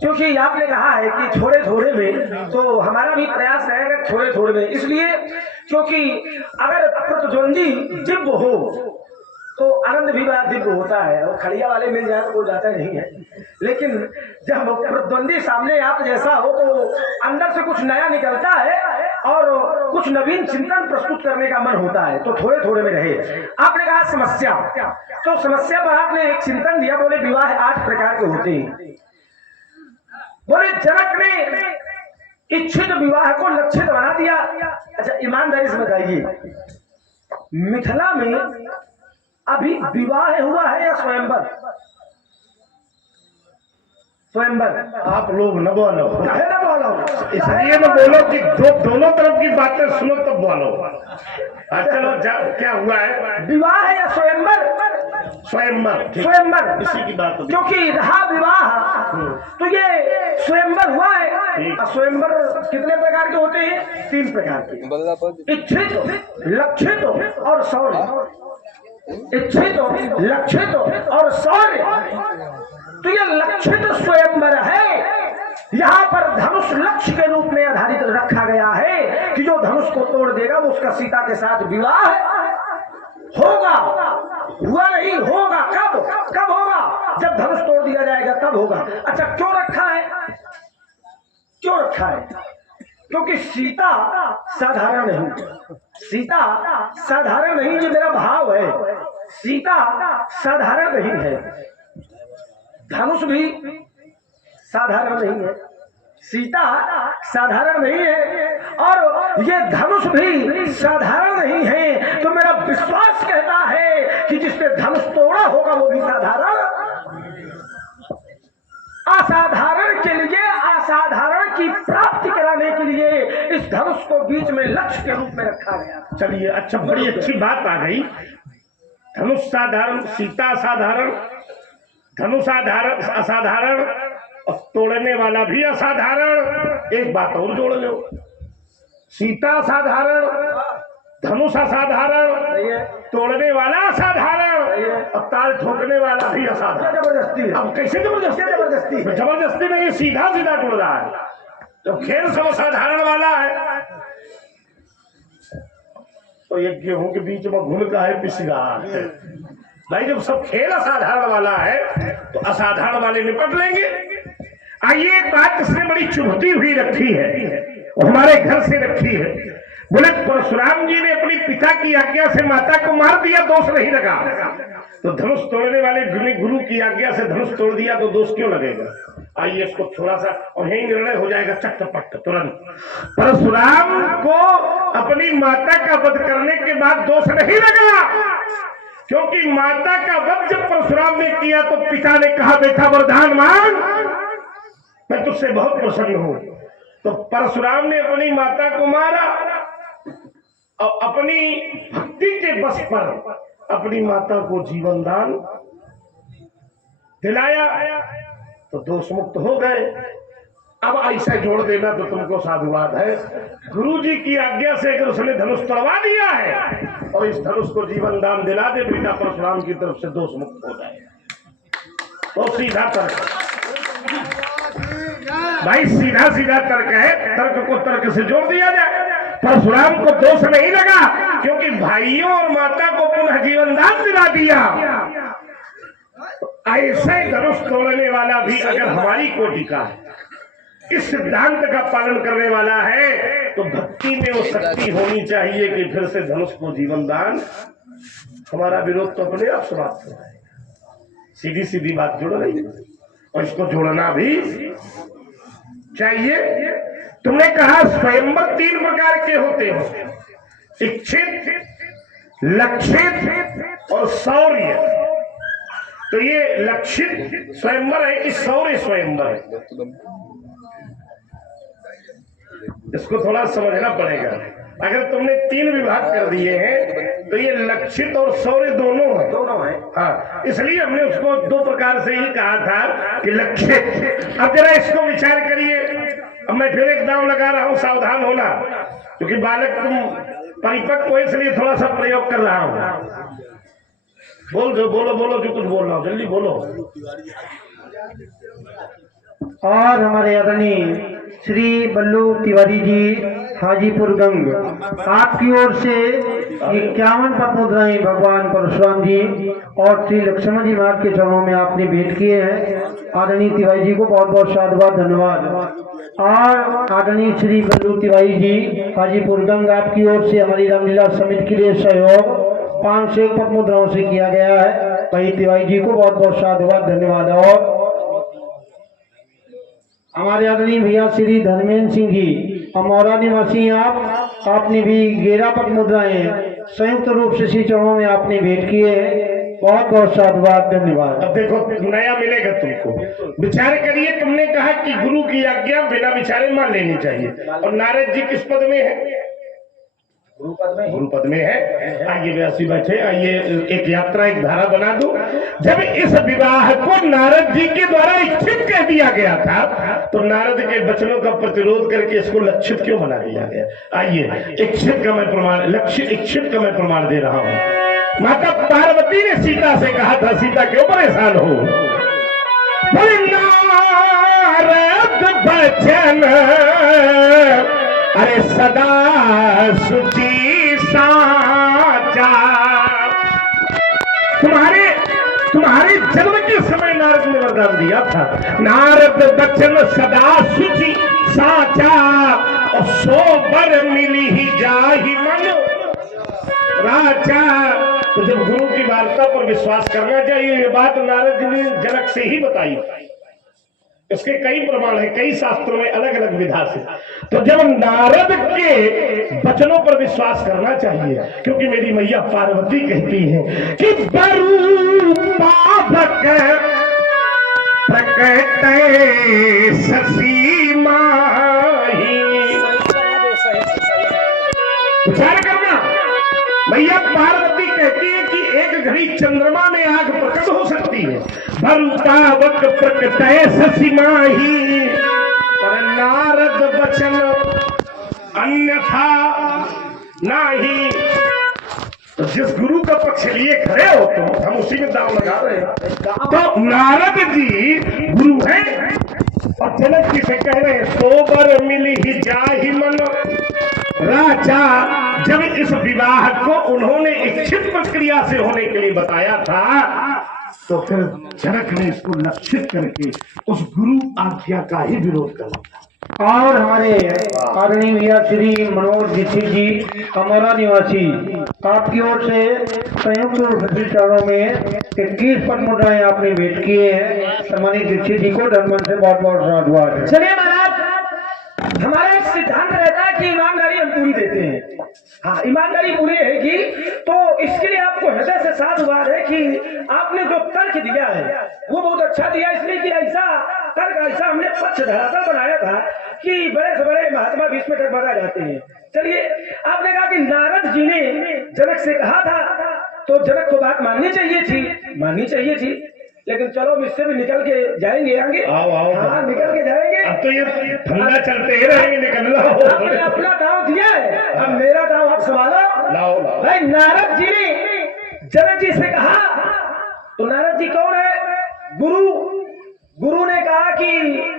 क्योंकि आपने कहा है कि थोड़े थोड़े में, तो हमारा भी प्रयास रहेगा थोड़े थोड़े में, इसलिए क्योंकि अगर प्रतिद्वंदी दिव्य हो तो आनंद भी बड़ा दिव्य होता है, और खड़िया वाले मिल जाए तो कोई जाता नहीं है। लेकिन जब प्रतिद्वंदी सामने आप जैसा हो तो अंदर से कुछ नया निकलता है और कुछ नवीन चिंतन प्रस्तुत करने का मन होता है, तो थोड़े थोड़े में रहे। आपने कहा समस्या, तो समस्या पर आपने एक चिंतन दिया, बोले विवाह 8 प्रकार के होते हैं। बोले जनक ने इच्छित विवाह को लक्षित बना दिया। अच्छा, ईमानदारी से बताइए, मिथिला में अभी विवाह हुआ है या स्वयंवर? स्वयंवर। आप लोग न बोलो, काहे न बोलो? इसलिए न बोलो कि दोनों तरफ की बातें सुनो तब बोलो। चलो, क्या हुआ है? विवाह है या स्वयंवर? स्वयंवर। स्वयंवर, इसी की बात होगी। क्योंकि रहा विवाह तो ये स्वयंवर हुआ है। स्वयंवर कितने प्रकार के होते हैं? 3 प्रकार के, इच्छित, लक्षित और शौर्य। इच्छित, लक्षित और शौर्य। तो ये लक्षित स्वयंवर है। यहाँ पर धनुष लक्ष्य के रूप में आधारित रखा गया है कि जो धनुष को तोड़ देगा वो उसका सीता के साथ विवाह होगा। हुआ नहीं, होगा। कब होगा? जब धनुष तोड़ दिया जाएगा तब होगा। अच्छा, क्यों रखा है? क्यों रखा है? क्योंकि सीता साधारण नहीं। सीता साधारण नहीं, ये मेरा भाव है। सीता साधारण नहीं है, धनुष भी साधारण नहीं है, सीता साधारण नहीं है, और ये धनुष भी साधारण नहीं है। तो मेरा विश्वास कहता है कि जिसने धनुष तोड़ा होगा वो भी साधारण। असाधारण के लिए, असाधारण की प्राप्ति कराने के लिए इस धनुष को बीच में लक्ष्य के रूप में रखा गया। चलिए, अच्छा, बड़ी अच्छी बात आ गई। धनुष साधारण, सीता साधारण, धनुष असाधारण और तोड़ने वाला भी असाधारण। एक बात और जोड़ लो, सीता साधारण, धनुष असाधारण, तोड़ने वाला असाधारण और ताल ठोकने वाला भी असाधारण। जबरदस्ती है। अब कैसे जबरदस्ती? जबरदस्ती है। जबरदस्ती नहीं, सीधा सीधा टूट रहा है। तो खेल सब असाधारण वाला है, तो ये गेहूं के बीच में घुल का है पिस रहा है। भाई, जब सब खेल असाधारण वाला है तो असाधारण वाले निपट लेंगे। आइए, एक बात इसने बड़ी चुभती हुई रखी है, और हमारे घर से रखी है। बोले परशुराम जी ने अपनी पिता की आज्ञा से माता को मार दिया, दोष नहीं लगा। तो धनुष तोड़ने वाले गुरु की आज्ञा से धनुष तोड़ दिया तो दोष क्यों लगेगा? आइए, इसको थोड़ा सा, और यही निर्णय हो जाएगा चटपट तुरंत। परशुराम को अपनी माता का वध करने के बाद दोष नहीं लगा, क्योंकि माता का वध जब परशुराम ने किया तो पिता ने कहा, बेटा वरदान मांग, मैं तुझसे बहुत प्रसन्न हूं। तो परशुराम ने अपनी माता को मारा और अपनी भक्ति के बस पर अपनी माता को जीवन दान दिलाया, तो दोष मुक्त हो गए। अब ऐसा जोड़ देना तो तुमको साधुवाद है। गुरु जी की आज्ञा से अगर उसने धनुष तोड़वा दिया है और इस धनुष को जीवन दान दिला दे, पिता परशुराम की तरफ से दोष मुक्त हो जाए। तो सीधा तर्क भाई, सीधा सीधा तर्क है। तर्क को तर्क से जोड़ दिया जाए। परशुराम को दोष नहीं लगा, क्योंकि भाइयों और माता को पुनः जीवन दान दिला दिया। ऐसे धनुष तोड़ने वाला भी अगर हमारी कोटि का है, इस सिद्धांत का पालन करने वाला है, तो भक्ति में वो शक्ति होनी चाहिए कि फिर से धनुष को जीवन दान। हमारा विरोध तो अपने आप समाप्त हो जाएगा। सीधी सीधी बात जुड़ रही है और इसको जोड़ना भी चाहिए। तुमने कहा स्वयंवर 3 प्रकार के होते हैं, इच्छित, लक्षित और शौर्य। तो ये लक्षित स्वयंवर है कि शौर्य स्वयंवर है, इसको थोड़ा समझना पड़ेगा। अगर तुमने 3 विभाग कर दिए हैं तो ये लक्षित और शौर्य दोनों है। हाँ, इसलिए हमने उसको 2 प्रकार से ही कहा था कि लक्षित। अब जरा इसको विचार करिए। अब मैं फिर एक दांव लगा रहा हूं, सावधान होना, क्योंकि बालक तुम परिपक्व हो इसलिए थोड़ा सा प्रयोग कर रहा हूं। बोल दो, बोलो बोलो, जो कुछ बोल रहा हूं जल्दी बोलो। और हमारे आदरणीय श्री बल्लू तिवारी जी हाजीपुर गंग, आपकी ओर से 51 पद मुद्राएं भगवान परशुराम जी और श्री लक्ष्मण जी महाराज के चरणों में आपने भेंट किए हैं। आदरणीय तिवारी जी को बहुत बहुत साधुवाद, धन्यवाद। और आदरणीय श्री बल्लू तिवारी जी हाजीपुर गंग, आपकी ओर से हमारी रामलीला समिति के लिए सहयोग 501 पद मुद्राओं से किया गया है। भाई तिवारी जी को बहुत बहुत साधुवाद, धन्यवाद। और हमारे आदरणीय भैया श्री धर्मेंद्र सिंह जी अमौरा निवासी, आपने भी 11 पद मुद्राएं संयुक्त रूप से श्री चरणों में आपने भेंट किए हैं। बहुत बहुत साधुवाद, धन्यवाद। अब देखो नया मिलेगा तुमको, विचार करिए। तुमने कहा कि गुरु की आज्ञा बिना विचारे मान लेनी चाहिए, और नारद जी किस पद में है? गुरु पद में है। आइए व्यासी बैठे, आइए एक यात्रा, एक धारा बना दो। जब इस विवाह को नारद जी के द्वारा इच्छित कह दिया गया था, तो नारद के वचनों का प्रतिरोध करके इसको लक्षित क्यों बना दिया गया? आइए, इच्छित का मैं प्रमाण, लक्षित इच्छित का मैं प्रमाण दे रहा हूं। माता पार्वती ने सीता से कहा था, सीता क्यों परेशान हो? नारद वचन अरे सदा सुचि साचा। तुम्हारे जन्म के समय नारद ने वरदान दिया था, नारद बचन सदा सुचि साचा, और 100 बर मिली ही जाहि मन राजा। तो जब गुरु की वार्ता पर विश्वास करना चाहिए, ये बात नारद जी ने जनक से ही बताई। इसके कई प्रमाण है, कई शास्त्रों में अलग अलग विधा से। तो जब नारद के वचनों पर विश्वास करना चाहिए, क्योंकि मेरी मैया पार्वती कहती है कि बरू पावक प्रकट शशि माही। विचार करना, मैया पार्वती कहती है कि एक घड़ी चंद्रमा में आग प्रकट हो सकती है, भरुतावक प्रकटय शशि माही, पर नारद वचन अन्यथा नाही। तो जिस गुरु का पक्ष लिए खड़े हो तो हम उसी में दांव लगा रहे हैं। तो नारद जी गुरु हैं और जनक जी से कह रहे हैं, 100 बर मिली ही जाहि मन राजा। जब इस विवाह को उन्होंने इच्छित प्रक्रिया से होने के लिए बताया था, तो फिर जनक ने इसको लक्षित करके उस गुरु आज्ञा का ही विरोध कर दिया। और हमारे आदरणीय भैया श्री मनोज दीक्षित जी अमरा निवासी, आपकी ओर से संयुक्त रूप से चरणों में 21 पद मुद्राएं आपने भेंट किए हैं। सम्मानित दीक्षित जी को धर्मन से बहुत बहुत साधुवाद। चलिए महाराज, हमारा एक सिद्धांत रहता है कि ईमानदारी हम पूरी देते हैं। हाँ, ईमानदारी पूरी रहेगी, तो इसके लिए आपको हृदय से साधुवाद है कि आपने जो तर्क दिया है वो बहुत अच्छा दिया। इसलिए कि ऐसा तर्क, ऐसा हमने पक्ष धरातल बनाया था कि बड़े से बड़े महात्मा बीच में टकरा जाते हैं। चलिए, आपने कहा कि नारद जी ने जनक से कहा था, तो जनक को बात माननी चाहिए थी, लेकिन चलो हम इससे भी निकल के जाएंगे आगे। आओ आओ, हाँ, निकल के जाएंगे। अब तो ये ठंडा चलते ही रहेंगे, निकल लो। आपने अपना दाव दिया है, अब मेरा दाव आप संभालो। लाओ लाओ। भाई, नारद जी ने जनक जी से कहा, तो नारद जी कौन है? गुरु ने कहा कि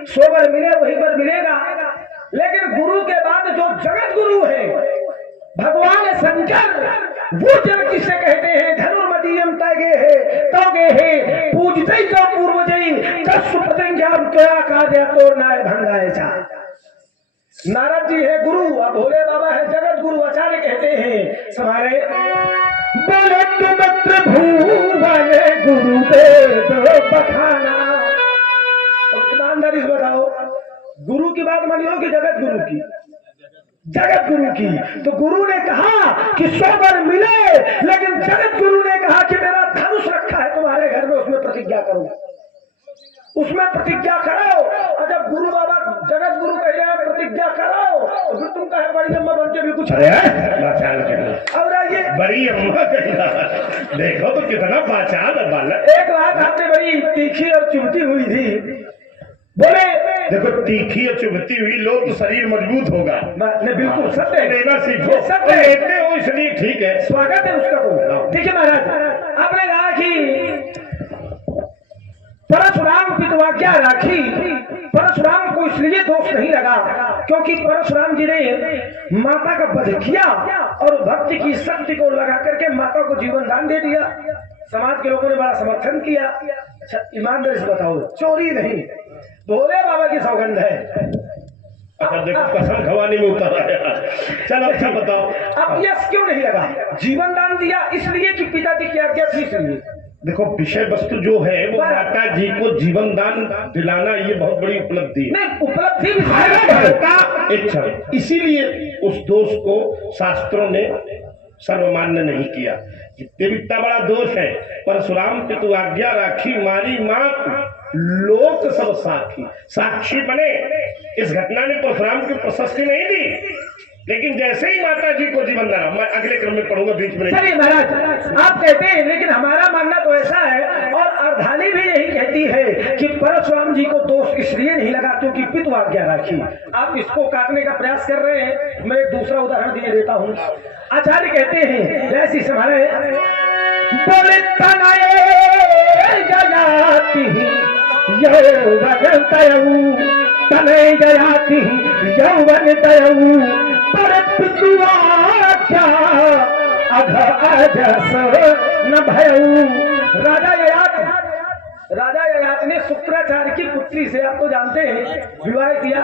100 बर मिले वही बर मिलेगा, लेकिन गुरु के बाद जो जगत गुरु है भगवान शंकर, वो जनक जी से कहते हैं, धनुर्मति दीयम तगे है पूजते तो पूर्वजई कछु प्रतिज्ञान तोया का दे तोड़नाए भंगाए जा। नारद जी है गुरु और भोले बाबा है जगत गुरु। आचार्य कहते हैं समारे बोले तुम त्रिभुवन गुरु वेद बखाना। ईमानदारी से बताओ, गुरु की बात मानियो कि जगत गुरु की? जगत गुरु की। तो गुरु ने कहा कि 100 वर मिले, लेकिन जगत गुरु ने कहा कि मेरा धनुष रखा है तुम्हारे घर में, उसमें प्रतिज्ञा करो, उसमें प्रतिज्ञा करो। और जब गुरु बाबा जगत गुरु कह रहे हैं प्रतिज्ञा करो, तो फिर तुम कहे बड़ी अम्मा बन के भी कुछ और आइए बड़ी अम्मा देखो तो कितना बाचाल बालक। एक बात आपने बड़ी तीखी और चुभती हुई थी, बोले देखो तीखी और चुभती हुई लोग तो शरीर मजबूत होगा। नहीं बिल्कुल सत्य है, लेना सीखो, सत्य है, लेते हो इसलिए ठीक है, स्वागत है उसका। तो ठीक है महाराज, आपने कहा कि परशुराम की तो आज्ञा राखी। परशुराम को इसलिए दोष नहीं लगा क्योंकि परशुराम जी ने माता का वध किया और भक्ति की शक्ति को लगा करके माता को जीवन दान दे दिया। समाज के लोगों ने बड़ा समर्थन किया। अच्छा ईमानदारी से बताओ, चोरी नहीं, भोले बाबा की सौगंध है। अगर देखो कसम खवानी में उतर आया। चलो अच्छा बताओ, अब यश क्यों नहीं लगा? जीवन दान दिया इसलिए कि पिताजी की आज्ञा थी इसलिए। देखो विषय वस्तु जो है वो माता जी को जीवन दान दिलाना ये बहुत बड़ी उपलब्धि है। नहीं उपलब्धि भी एक क्षण, इसीलिए उस दोष को शास्त्रों ने सर्वमान्य नहीं किया। जितने भी इतना बड़ा दोष है, परशुराम पे तो आज्ञा राखी मारी मात लोक सब साक्षी साक्षी बने। इस घटना ने परशुराम की प्रशस्ति नहीं दी, लेकिन जैसे ही माता जी को जीवन दान, मैं अगले क्रम में पढ़ूंगा बीच में। चलिए महाराज आप कहते हैं, लेकिन हमारा मानना तो ऐसा है और अर्धाली भी यही कहती है कि परशुराम जी को दोष इसलिए नहीं लगा क्योंकि पितु आज्ञा राखी। आप इसको काटने का प्रयास कर रहे हैं, मैं एक दूसरा उदाहरण दिए देता हूँ। आचार्य कहते हैं जैसी समारे बोले तनये जयाति यौवन तयऊ, तनये जयाति यौवन तयऊ, पर पितुआ क्या अघ अजस न भयऊ। राजा ययाति ने शुक्राचार्य की पुत्री से, आप तो जानते हैं, विवाह किया।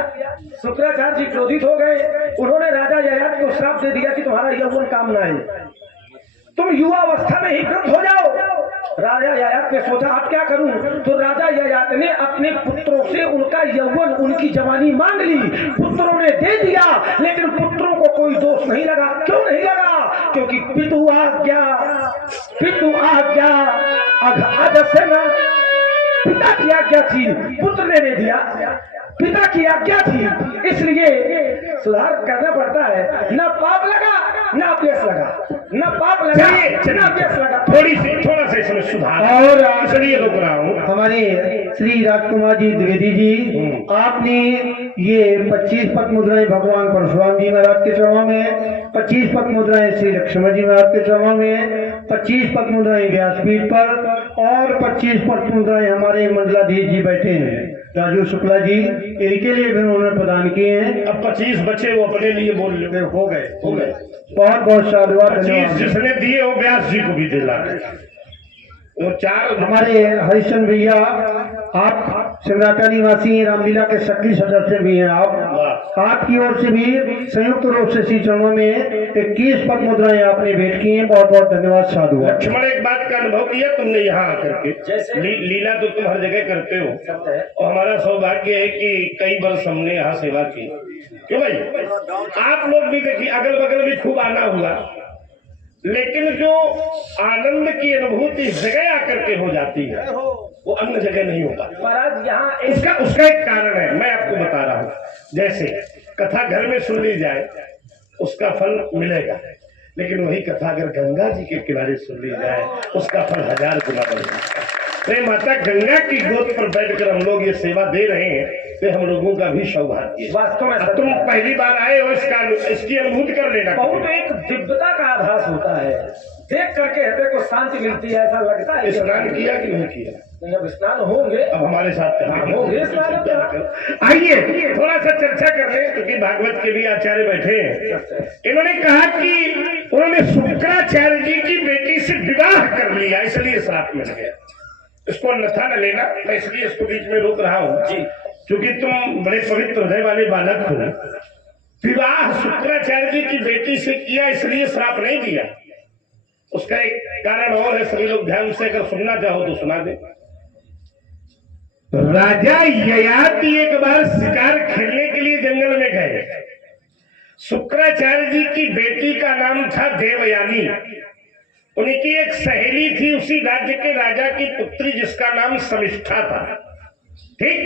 शुक्राचार्य जी क्रोधित हो गए, उन्होंने राजा ययाति को श्राप दे दिया कि तुम्हारा यौवन कामना है, तुम युवा अवस्था में ही वृद्ध हो जाओ। राजा ययात ने सोचा अब क्या करूं, तो राजा ययात ने अपने पुत्रों से उनका यौवन उनकी जवानी मांग ली। पुत्रों ने दे दिया, लेकिन पुत्रों को कोई दोष नहीं लगा। क्यों नहीं लगा? क्योंकि पितु आज्ञा अघ से न, पिता की आज्ञा थी, पुत्र ने दे दिया, पिता की आज्ञा थी, इसलिए सुधार करना पड़ता है। न पाप लगा न अभ्यास लगा, न पाप लगा न अभ्यास लगा। थोड़ा सा इसमें सुधार, और इसलिए रोक रहा हूँ। हमारे श्री राजकुमार जी द्विवेदी जी, आपने ये 25 पद मुद्राएं भगवान परशुराम जी महाराज के चरणों में, 25 पद मुद्राएं श्री लक्ष्मण जी महाराज के चरणों में, 25 पद मुद्राएं व्यासपीठ पर, और 25 पद मुद्राएं हमारे मंडलाधीश जी बैठे हैं राजू शुक्ला जी, इनके लिए भी उन्होंने प्रदान किए हैं। अब 25 बचे वो अपने लिए बोल ले, हो गए। बहुत बहुत साधुवाद। जिसने दिए वो व्यास जी को भी दिला। वो 4 हमारे हरिश्चंद्र भैया, आप सिमराटा निवासी रामलीला के सक्रिय सदस्य भी हैं। आपकी ओर से भी संयुक्त रूप से श्री चरणों में 21 पद मुद्राएं आपने भेंट की हैं। बहुत बहुत धन्यवाद साधु। लक्ष्मण एक बात का अनुभव किया तुमने यहाँ आकर के, लीला तो तुम हर जगह करते हो, और हमारा सौभाग्य है कि कई वर्ष हमने यहाँ सेवा की। क्यों भाई, आप लोग भी देखिए, अगल बगल भी खूब आना हुआ, लेकिन जो आनंद की अनुभूति इस जगह आकर के हो जाती है वो अन्य जगह नहीं होता। महाराज यहाँ उसका एक कारण है, मैं आपको बता रहा हूँ। जैसे कथा घर में सुन ली जाए उसका फल मिलेगा, लेकिन वही कथा अगर गंगा जी के किनारे सुन ली जाए उसका फल 1000 गुना बढ़ेगा। तो माता गंगा की गोद पर बैठकर हम लोग ये सेवा दे रहे हैं, तो हम लोगों का भी सौभाग्य। वास्तव में तुम पहली बार आए हो, इसकी अनुभूति कर लेना। बहुत एक दिव्यता का आभास होता है, देख करके हृदय को शांति मिलती है, ऐसा लगता है। स्नान किया कि नहीं किया? नहीं, अब स्नान होंगे। अब हमारे साथ होंगे स्नान। आइए थोड़ा सा चर्चा कर रहे हैं, क्योंकि भागवत के लिए आचार्य बैठे हैं। इन्होंने कहा कि उन्होंने शुक्राचार्य जी की बेटी से विवाह कर लिया, इसलिए श्राप मिल गया। इसको अन्यथा न लेना, मैं इसलिए इसको बीच में रोक रहा हूँ जी, क्योंकि तुम बड़े पवित्र हृदय वाले बालक हो। विवाह शुक्राचार्य जी की बेटी से किया, इसलिए श्राप नहीं दिया। उसका एक कारण और है, सभी लोग ध्यान से अगर सुनना चाहो तो सुना दे। राजा ययाति एक बार शिकार खेलने के लिए जंगल में गए। शुक्राचार्य जी की बेटी का नाम था देवयानी। उनकी एक सहेली थी उसी राज्य के राजा की पुत्री, जिसका नाम समिष्ठा था। ठीक,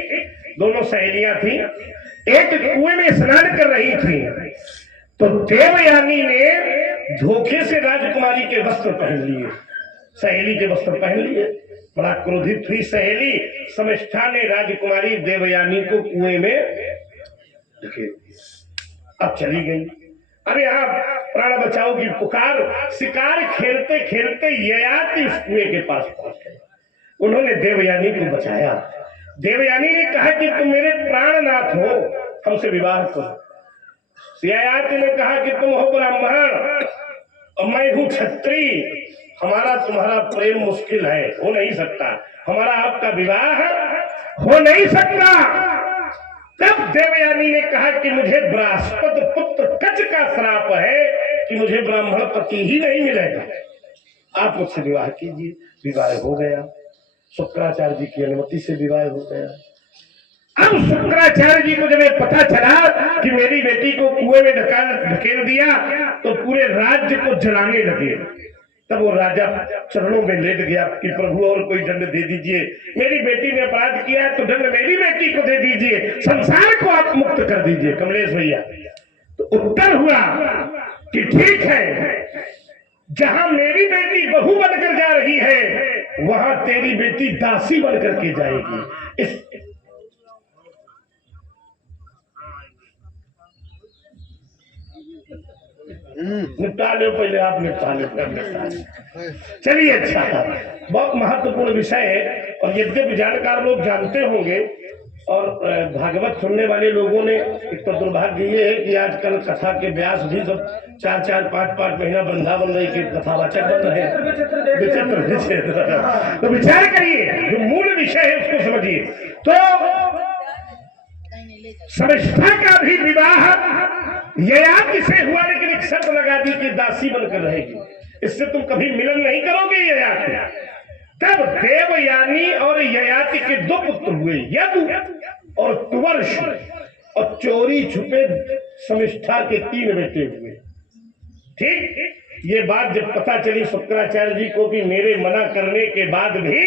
दोनों सहेलियां थी। एक कुएं में स्नान कर रही थी, तो देवयानी ने धोखे से राजकुमारी के वस्त्र पहन लिए, सहेली के वस्त्र पहन लिए। बड़ा क्रोधित हुई सहेली समिष्ठा ने राजकुमारी देवयानी को कुएं में धकेल दिया। अब चली गई। अब यहाँ प्राण बचाओ की पुकार। शिकार खेलते खेलते ययाति उस कुएं के पास पहुंच गए। उन्होंने देवयानी को बचाया। देवयानी ने कहा कि तुम मेरे प्राणनाथ हो, हमसे विवाह करो। ययाति ने कहा कि तुम हो ब्राह्मण और मैं हूं क्षत्रिय, हमारा तुम्हारा प्रेम मुश्किल है, हो नहीं सकता, हमारा आपका विवाह हो नहीं सकता। तब देवयानी ने कहा कि मुझे बृहस्पति पुत्र कच का श्राप है कि मुझे ब्राह्मण पति ही नहीं मिलेगा, आप मुझसे विवाह कीजिए। विवाह हो गया, शुक्राचार्य जी की अनुमति से विवाह हो गया। अब शुक्राचार्य जी को जब पता चला कि मेरी बेटी को कुएं में ढकेल दिया, तो पूरे राज्य को जलाने लगे। तब वो राजा चरणों में लेट गया कि प्रभु और कोई दंड दे दीजिए, मेरी बेटी ने अपराध किया है तो दंड मेरी बेटी को दे दीजिए, संसार को आप मुक्त कर दीजिए कमलेश भैया। तो उत्तर हुआ कि ठीक है, जहां मेरी बेटी बहू बनकर जा रही है वहां तेरी बेटी दासी बनकर के जाएगी। इस निपटा लो, पहले आप निपटा लो। चलिए, अच्छा था, बहुत महत्वपूर्ण विषय है। और यद्यपि जानकार लोग जानते होंगे, और भागवत सुनने वाले लोगों ने, एक तो दुर्भाग्य ये है कि आजकल कथा के व्यास भी सब 4-4, 5-5 महीना वृंदावन रही के कथावाचक बन रहे हैं। विचित्र। तो विचार करिए, जो मूल विषय है उसको समझिए। तो समिष्ठा का भी विवाह ययाति से हुआ, लेकिन एक शर्त लगा दी कि दासी बनकर रहेगी, इससे तुम कभी मिलन नहीं करोगे ययाति। तब देवयानी और ययाति के 2 पुत्र हुए, यदु और तुवर्ष, और चोरी छुपे समिष्ठा के 3 बेटे हुए। ठीक, ये बात जब पता चली शुक्राचार्य जी को कि मेरे मना करने के बाद भी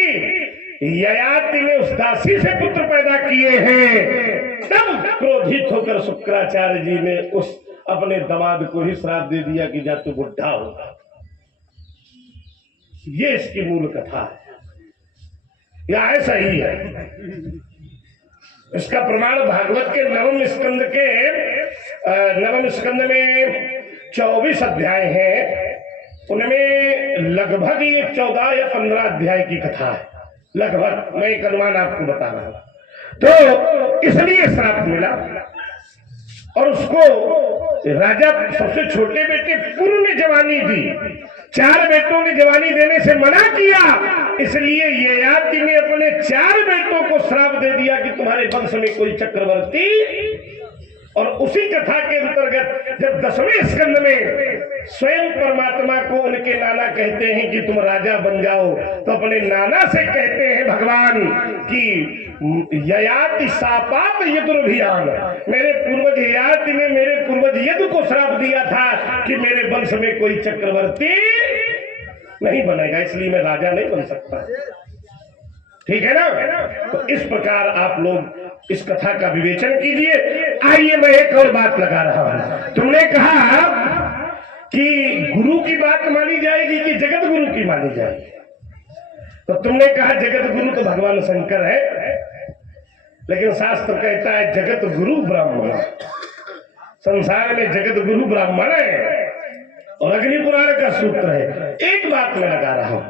ययाति ने उस दासी से पुत्र पैदा किए हैं, तब क्रोधित होकर शुक्राचार्य जी ने उस अपने दामाद को ही श्राप दे दिया कि जा तू बुढ़ा होगा। ये इसकी मूल कथा है, या ऐसा ही है। इसका प्रमाण भागवत के नवम स्कंद में 24 अध्याय हैं, उनमें लगभग ये 14 या 15 अध्याय की कथा है। लगभग, मैं एक अनुमान आपको बता रहा हूं। तो इसलिए श्राप मिला, और उसको राजा सबसे छोटे बेटे पूर्व ने जवानी दी, 4 बेटों ने जवानी देने से मना किया, इसलिए ययाति ने अपने 4 बेटों को श्राप दे दिया कि तुम्हारे वंश में कोई चक्रवर्ती। और उसी कथा के अंतर्गत जब 10वें स्कंद में स्वयं परमात्मा को उनके नाना कहते हैं कि तुम राजा बन जाओ, तो अपने नाना से कहते हैं भगवान कि ययाति शापात यदुर्भियान, मेरे पूर्वज ययाति ने मेरे पूर्वज यदु को श्राप दिया था कि मेरे वंश में कोई चक्रवर्ती नहीं बनेगा, इसलिए मैं राजा नहीं बन सकता। ठीक है ना? तो इस प्रकार आप लोग इस कथा का विवेचन कीजिए। आइए, मैं एक और बात लगा रहा हूं। तुमने कहा कि गुरु की बात मानी जाएगी कि जगत गुरु की मानी जाएगी, तो तुमने कहा जगत गुरु तो भगवान शंकर है, लेकिन शास्त्र कहता है जगत गुरु ब्राह्मण। संसार में जगत गुरु ब्राह्मण है, और अग्नि पुराण का सूत्र है। एक बात मैं लगा रहा हूं,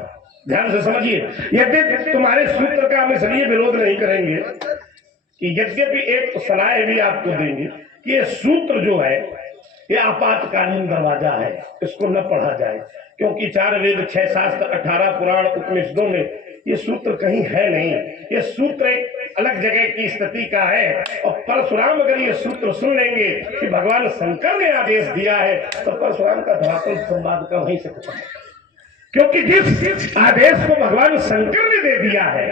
ध्यान से समझिए, यद्यपि तुम्हारे सूत्र का हम इसलिए विरोध नहीं करेंगे कि यद्यपि एक सलाह भी आपको देंगे कि ये सूत्र जो है ये आपातकालीन दरवाजा है, इसको न पढ़ा जाए, क्योंकि 4 वेद 6 शास्त्र 18 पुराण उपनिषदों में ये सूत्र कहीं है नहीं। ये सूत्र एक अलग जगह की स्थिति का है। और परशुराम अगर ये सूत्र सुन लेंगे कि भगवान शंकर ने आदेश दिया है, तो परशुराम का धरातल संवाद का वहीं से खत्म, क्योंकि जिस आदेश को भगवान शंकर ने दे दिया है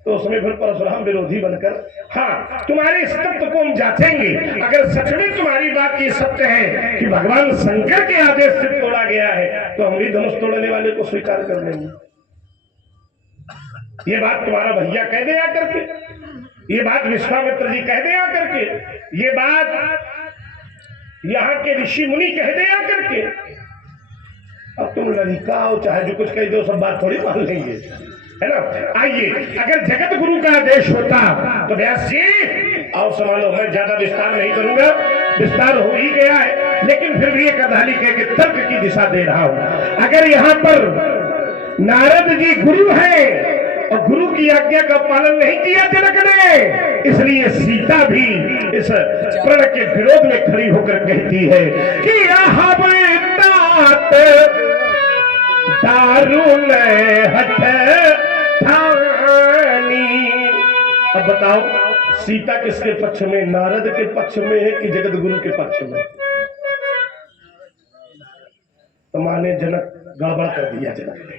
तो उसमें फिर परशुराम विरोधी बनकर, हाँ तुम्हारे इस तत्व को हम जांचेंगे, अगर सच में तुम्हारी बात ये सत्य है कि भगवान शंकर के आदेश से तोड़ा गया है, तो हम भी धनुष तोड़ने वाले को स्वीकार कर लेंगे। ये बात तुम्हारा भैया कह दे आकर के, ये बात विश्वामित्र जी कह दे आकर के, ये बात यहाँ के ऋषि मुनि कह दे आकर के। अब तुम लड़का हो चाहे जो कुछ कह दो, सब बात थोड़ी मान लेंगे, है ना। आइए, अगर जगत गुरु का आदेश होता तो व्यास जी और संभालो, मैं ज्यादा विस्तार नहीं करूंगा, विस्तार हो ही गया है, लेकिन फिर भी एक अधाली कह के तर्क की दिशा दे रहा हूं। अगर यहाँ पर नारद जी गुरु हैं और गुरु की आज्ञा का पालन नहीं किया जनक ने, इसलिए सीता भी इस प्रण के विरोध में खड़ी होकर कहती है कि दारुण हठ ठानी। अब बताओ, सीता किसके पक्ष में, नारद के पक्ष में है कि जगत गुरु के पक्ष में? तो माने जनक गड़बड़ कर दिया जनक ने।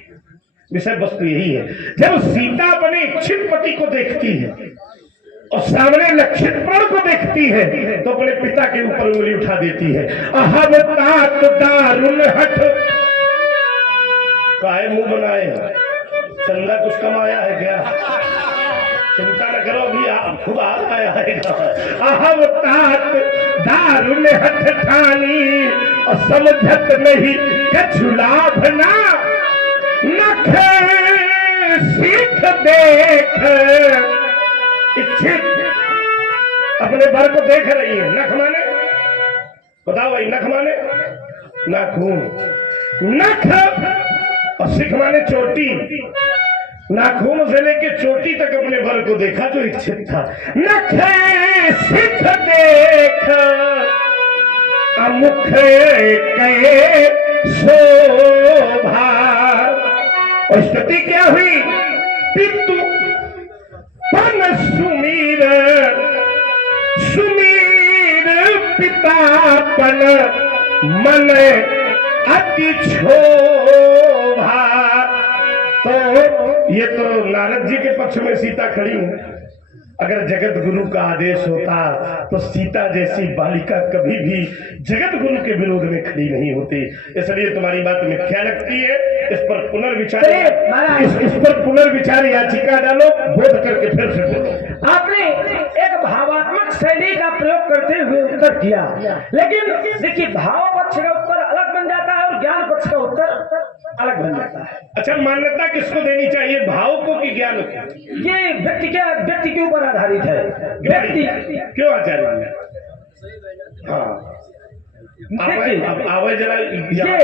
विषय वस्तु यही है, जब सीता अपने इच्छित पति को देखती है और सामने लक्षित प्रण को देखती है, तो अपने पिता के ऊपर उंगली उठा देती है। अहम तात दारुण हठ, काहे मुंह बनाए, चंदा कुछ कमाया है क्या? चिंता न करो, अभी खुद आ आया है। अहम तात दारुण हठ ठानी और समझत नहीं कछु लाभ ना, नख सीख देख इच्छित, अपने बर को देख रही है। नख माने बताओ भाई, नख माने नाखून, नख और सिख माने चोटी, नाखून से लेके चोटी तक अपने बर को देखा जो इच्छित था। नख सिख देख अमुख के शोभा, और स्थिति क्या हुई? पितु पन सुमीर, सुमीर पितापन मन अति क्षोभा। तो ये तो नारद जी के पक्ष में सीता खड़ी है। अगर जगत गुरु का आदेश होता तो सीता जैसी बालिका कभी भी जगत गुरु के विरोध में खड़ी नहीं होती। इसलिए तुम्हारी बात मिथ्या लगती है, इस पर पुनर्विचार, इस पर पुनर्विचार याचिका डालो, बोध करके फिर से बोलो। आपने एक भावात्मक शैली का प्रयोग करते हुए उत्तर दिया, लेकिन देखिए भाव पक्ष का उत्तर अलग बन जाता है और ज्ञान पक्ष का उत्तर अलग बन जाता है। अच्छा, मान्यता किसको देनी चाहिए, भाव को कि ज्ञान को? ये व्यक्ति के ऊपर आधारित है। व्यक्ति क्यों आचार्य? हाँ, आवाज जरा, ये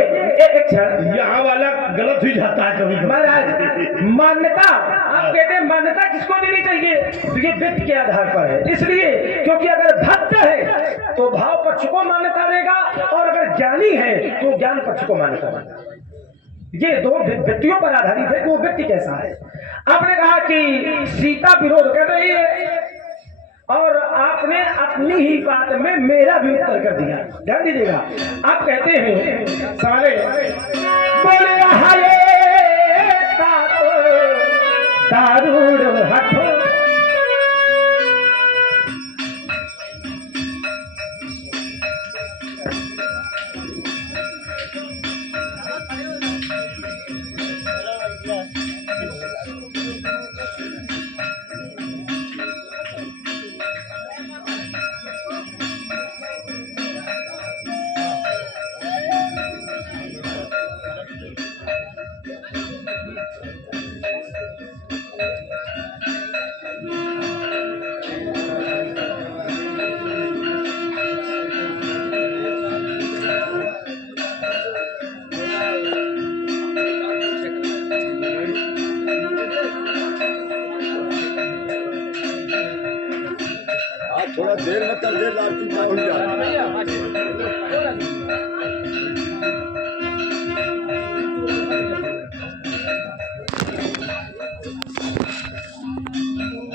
एक क्षण यहाँ वाला गलत ही जाता है कभी कभी। महाराज, मान्यता आप कहते हैं मान्यता किसको देनी चाहिए, तो ये व्यक्ति के आधार पर है। इसलिए क्योंकि अगर भक्त है तो भाव पक्ष को मान्यता देगा, और अगर ज्ञानी है तो ज्ञान पक्ष को मान्यता देगा। ये दो व्यक्तियों पर आधारित है कि वो व्यक्ति कैसा है। आपने कहा कि सीता विरोध कर रही है, और आपने अपनी ही बात में मेरा भी उत्तर कर दिया। ध्यान दीजिएगा, आप कहते हैं सारे बोले हरे दारुण हठो, थोड़ा देर में कर दे लाल चुका हो जाए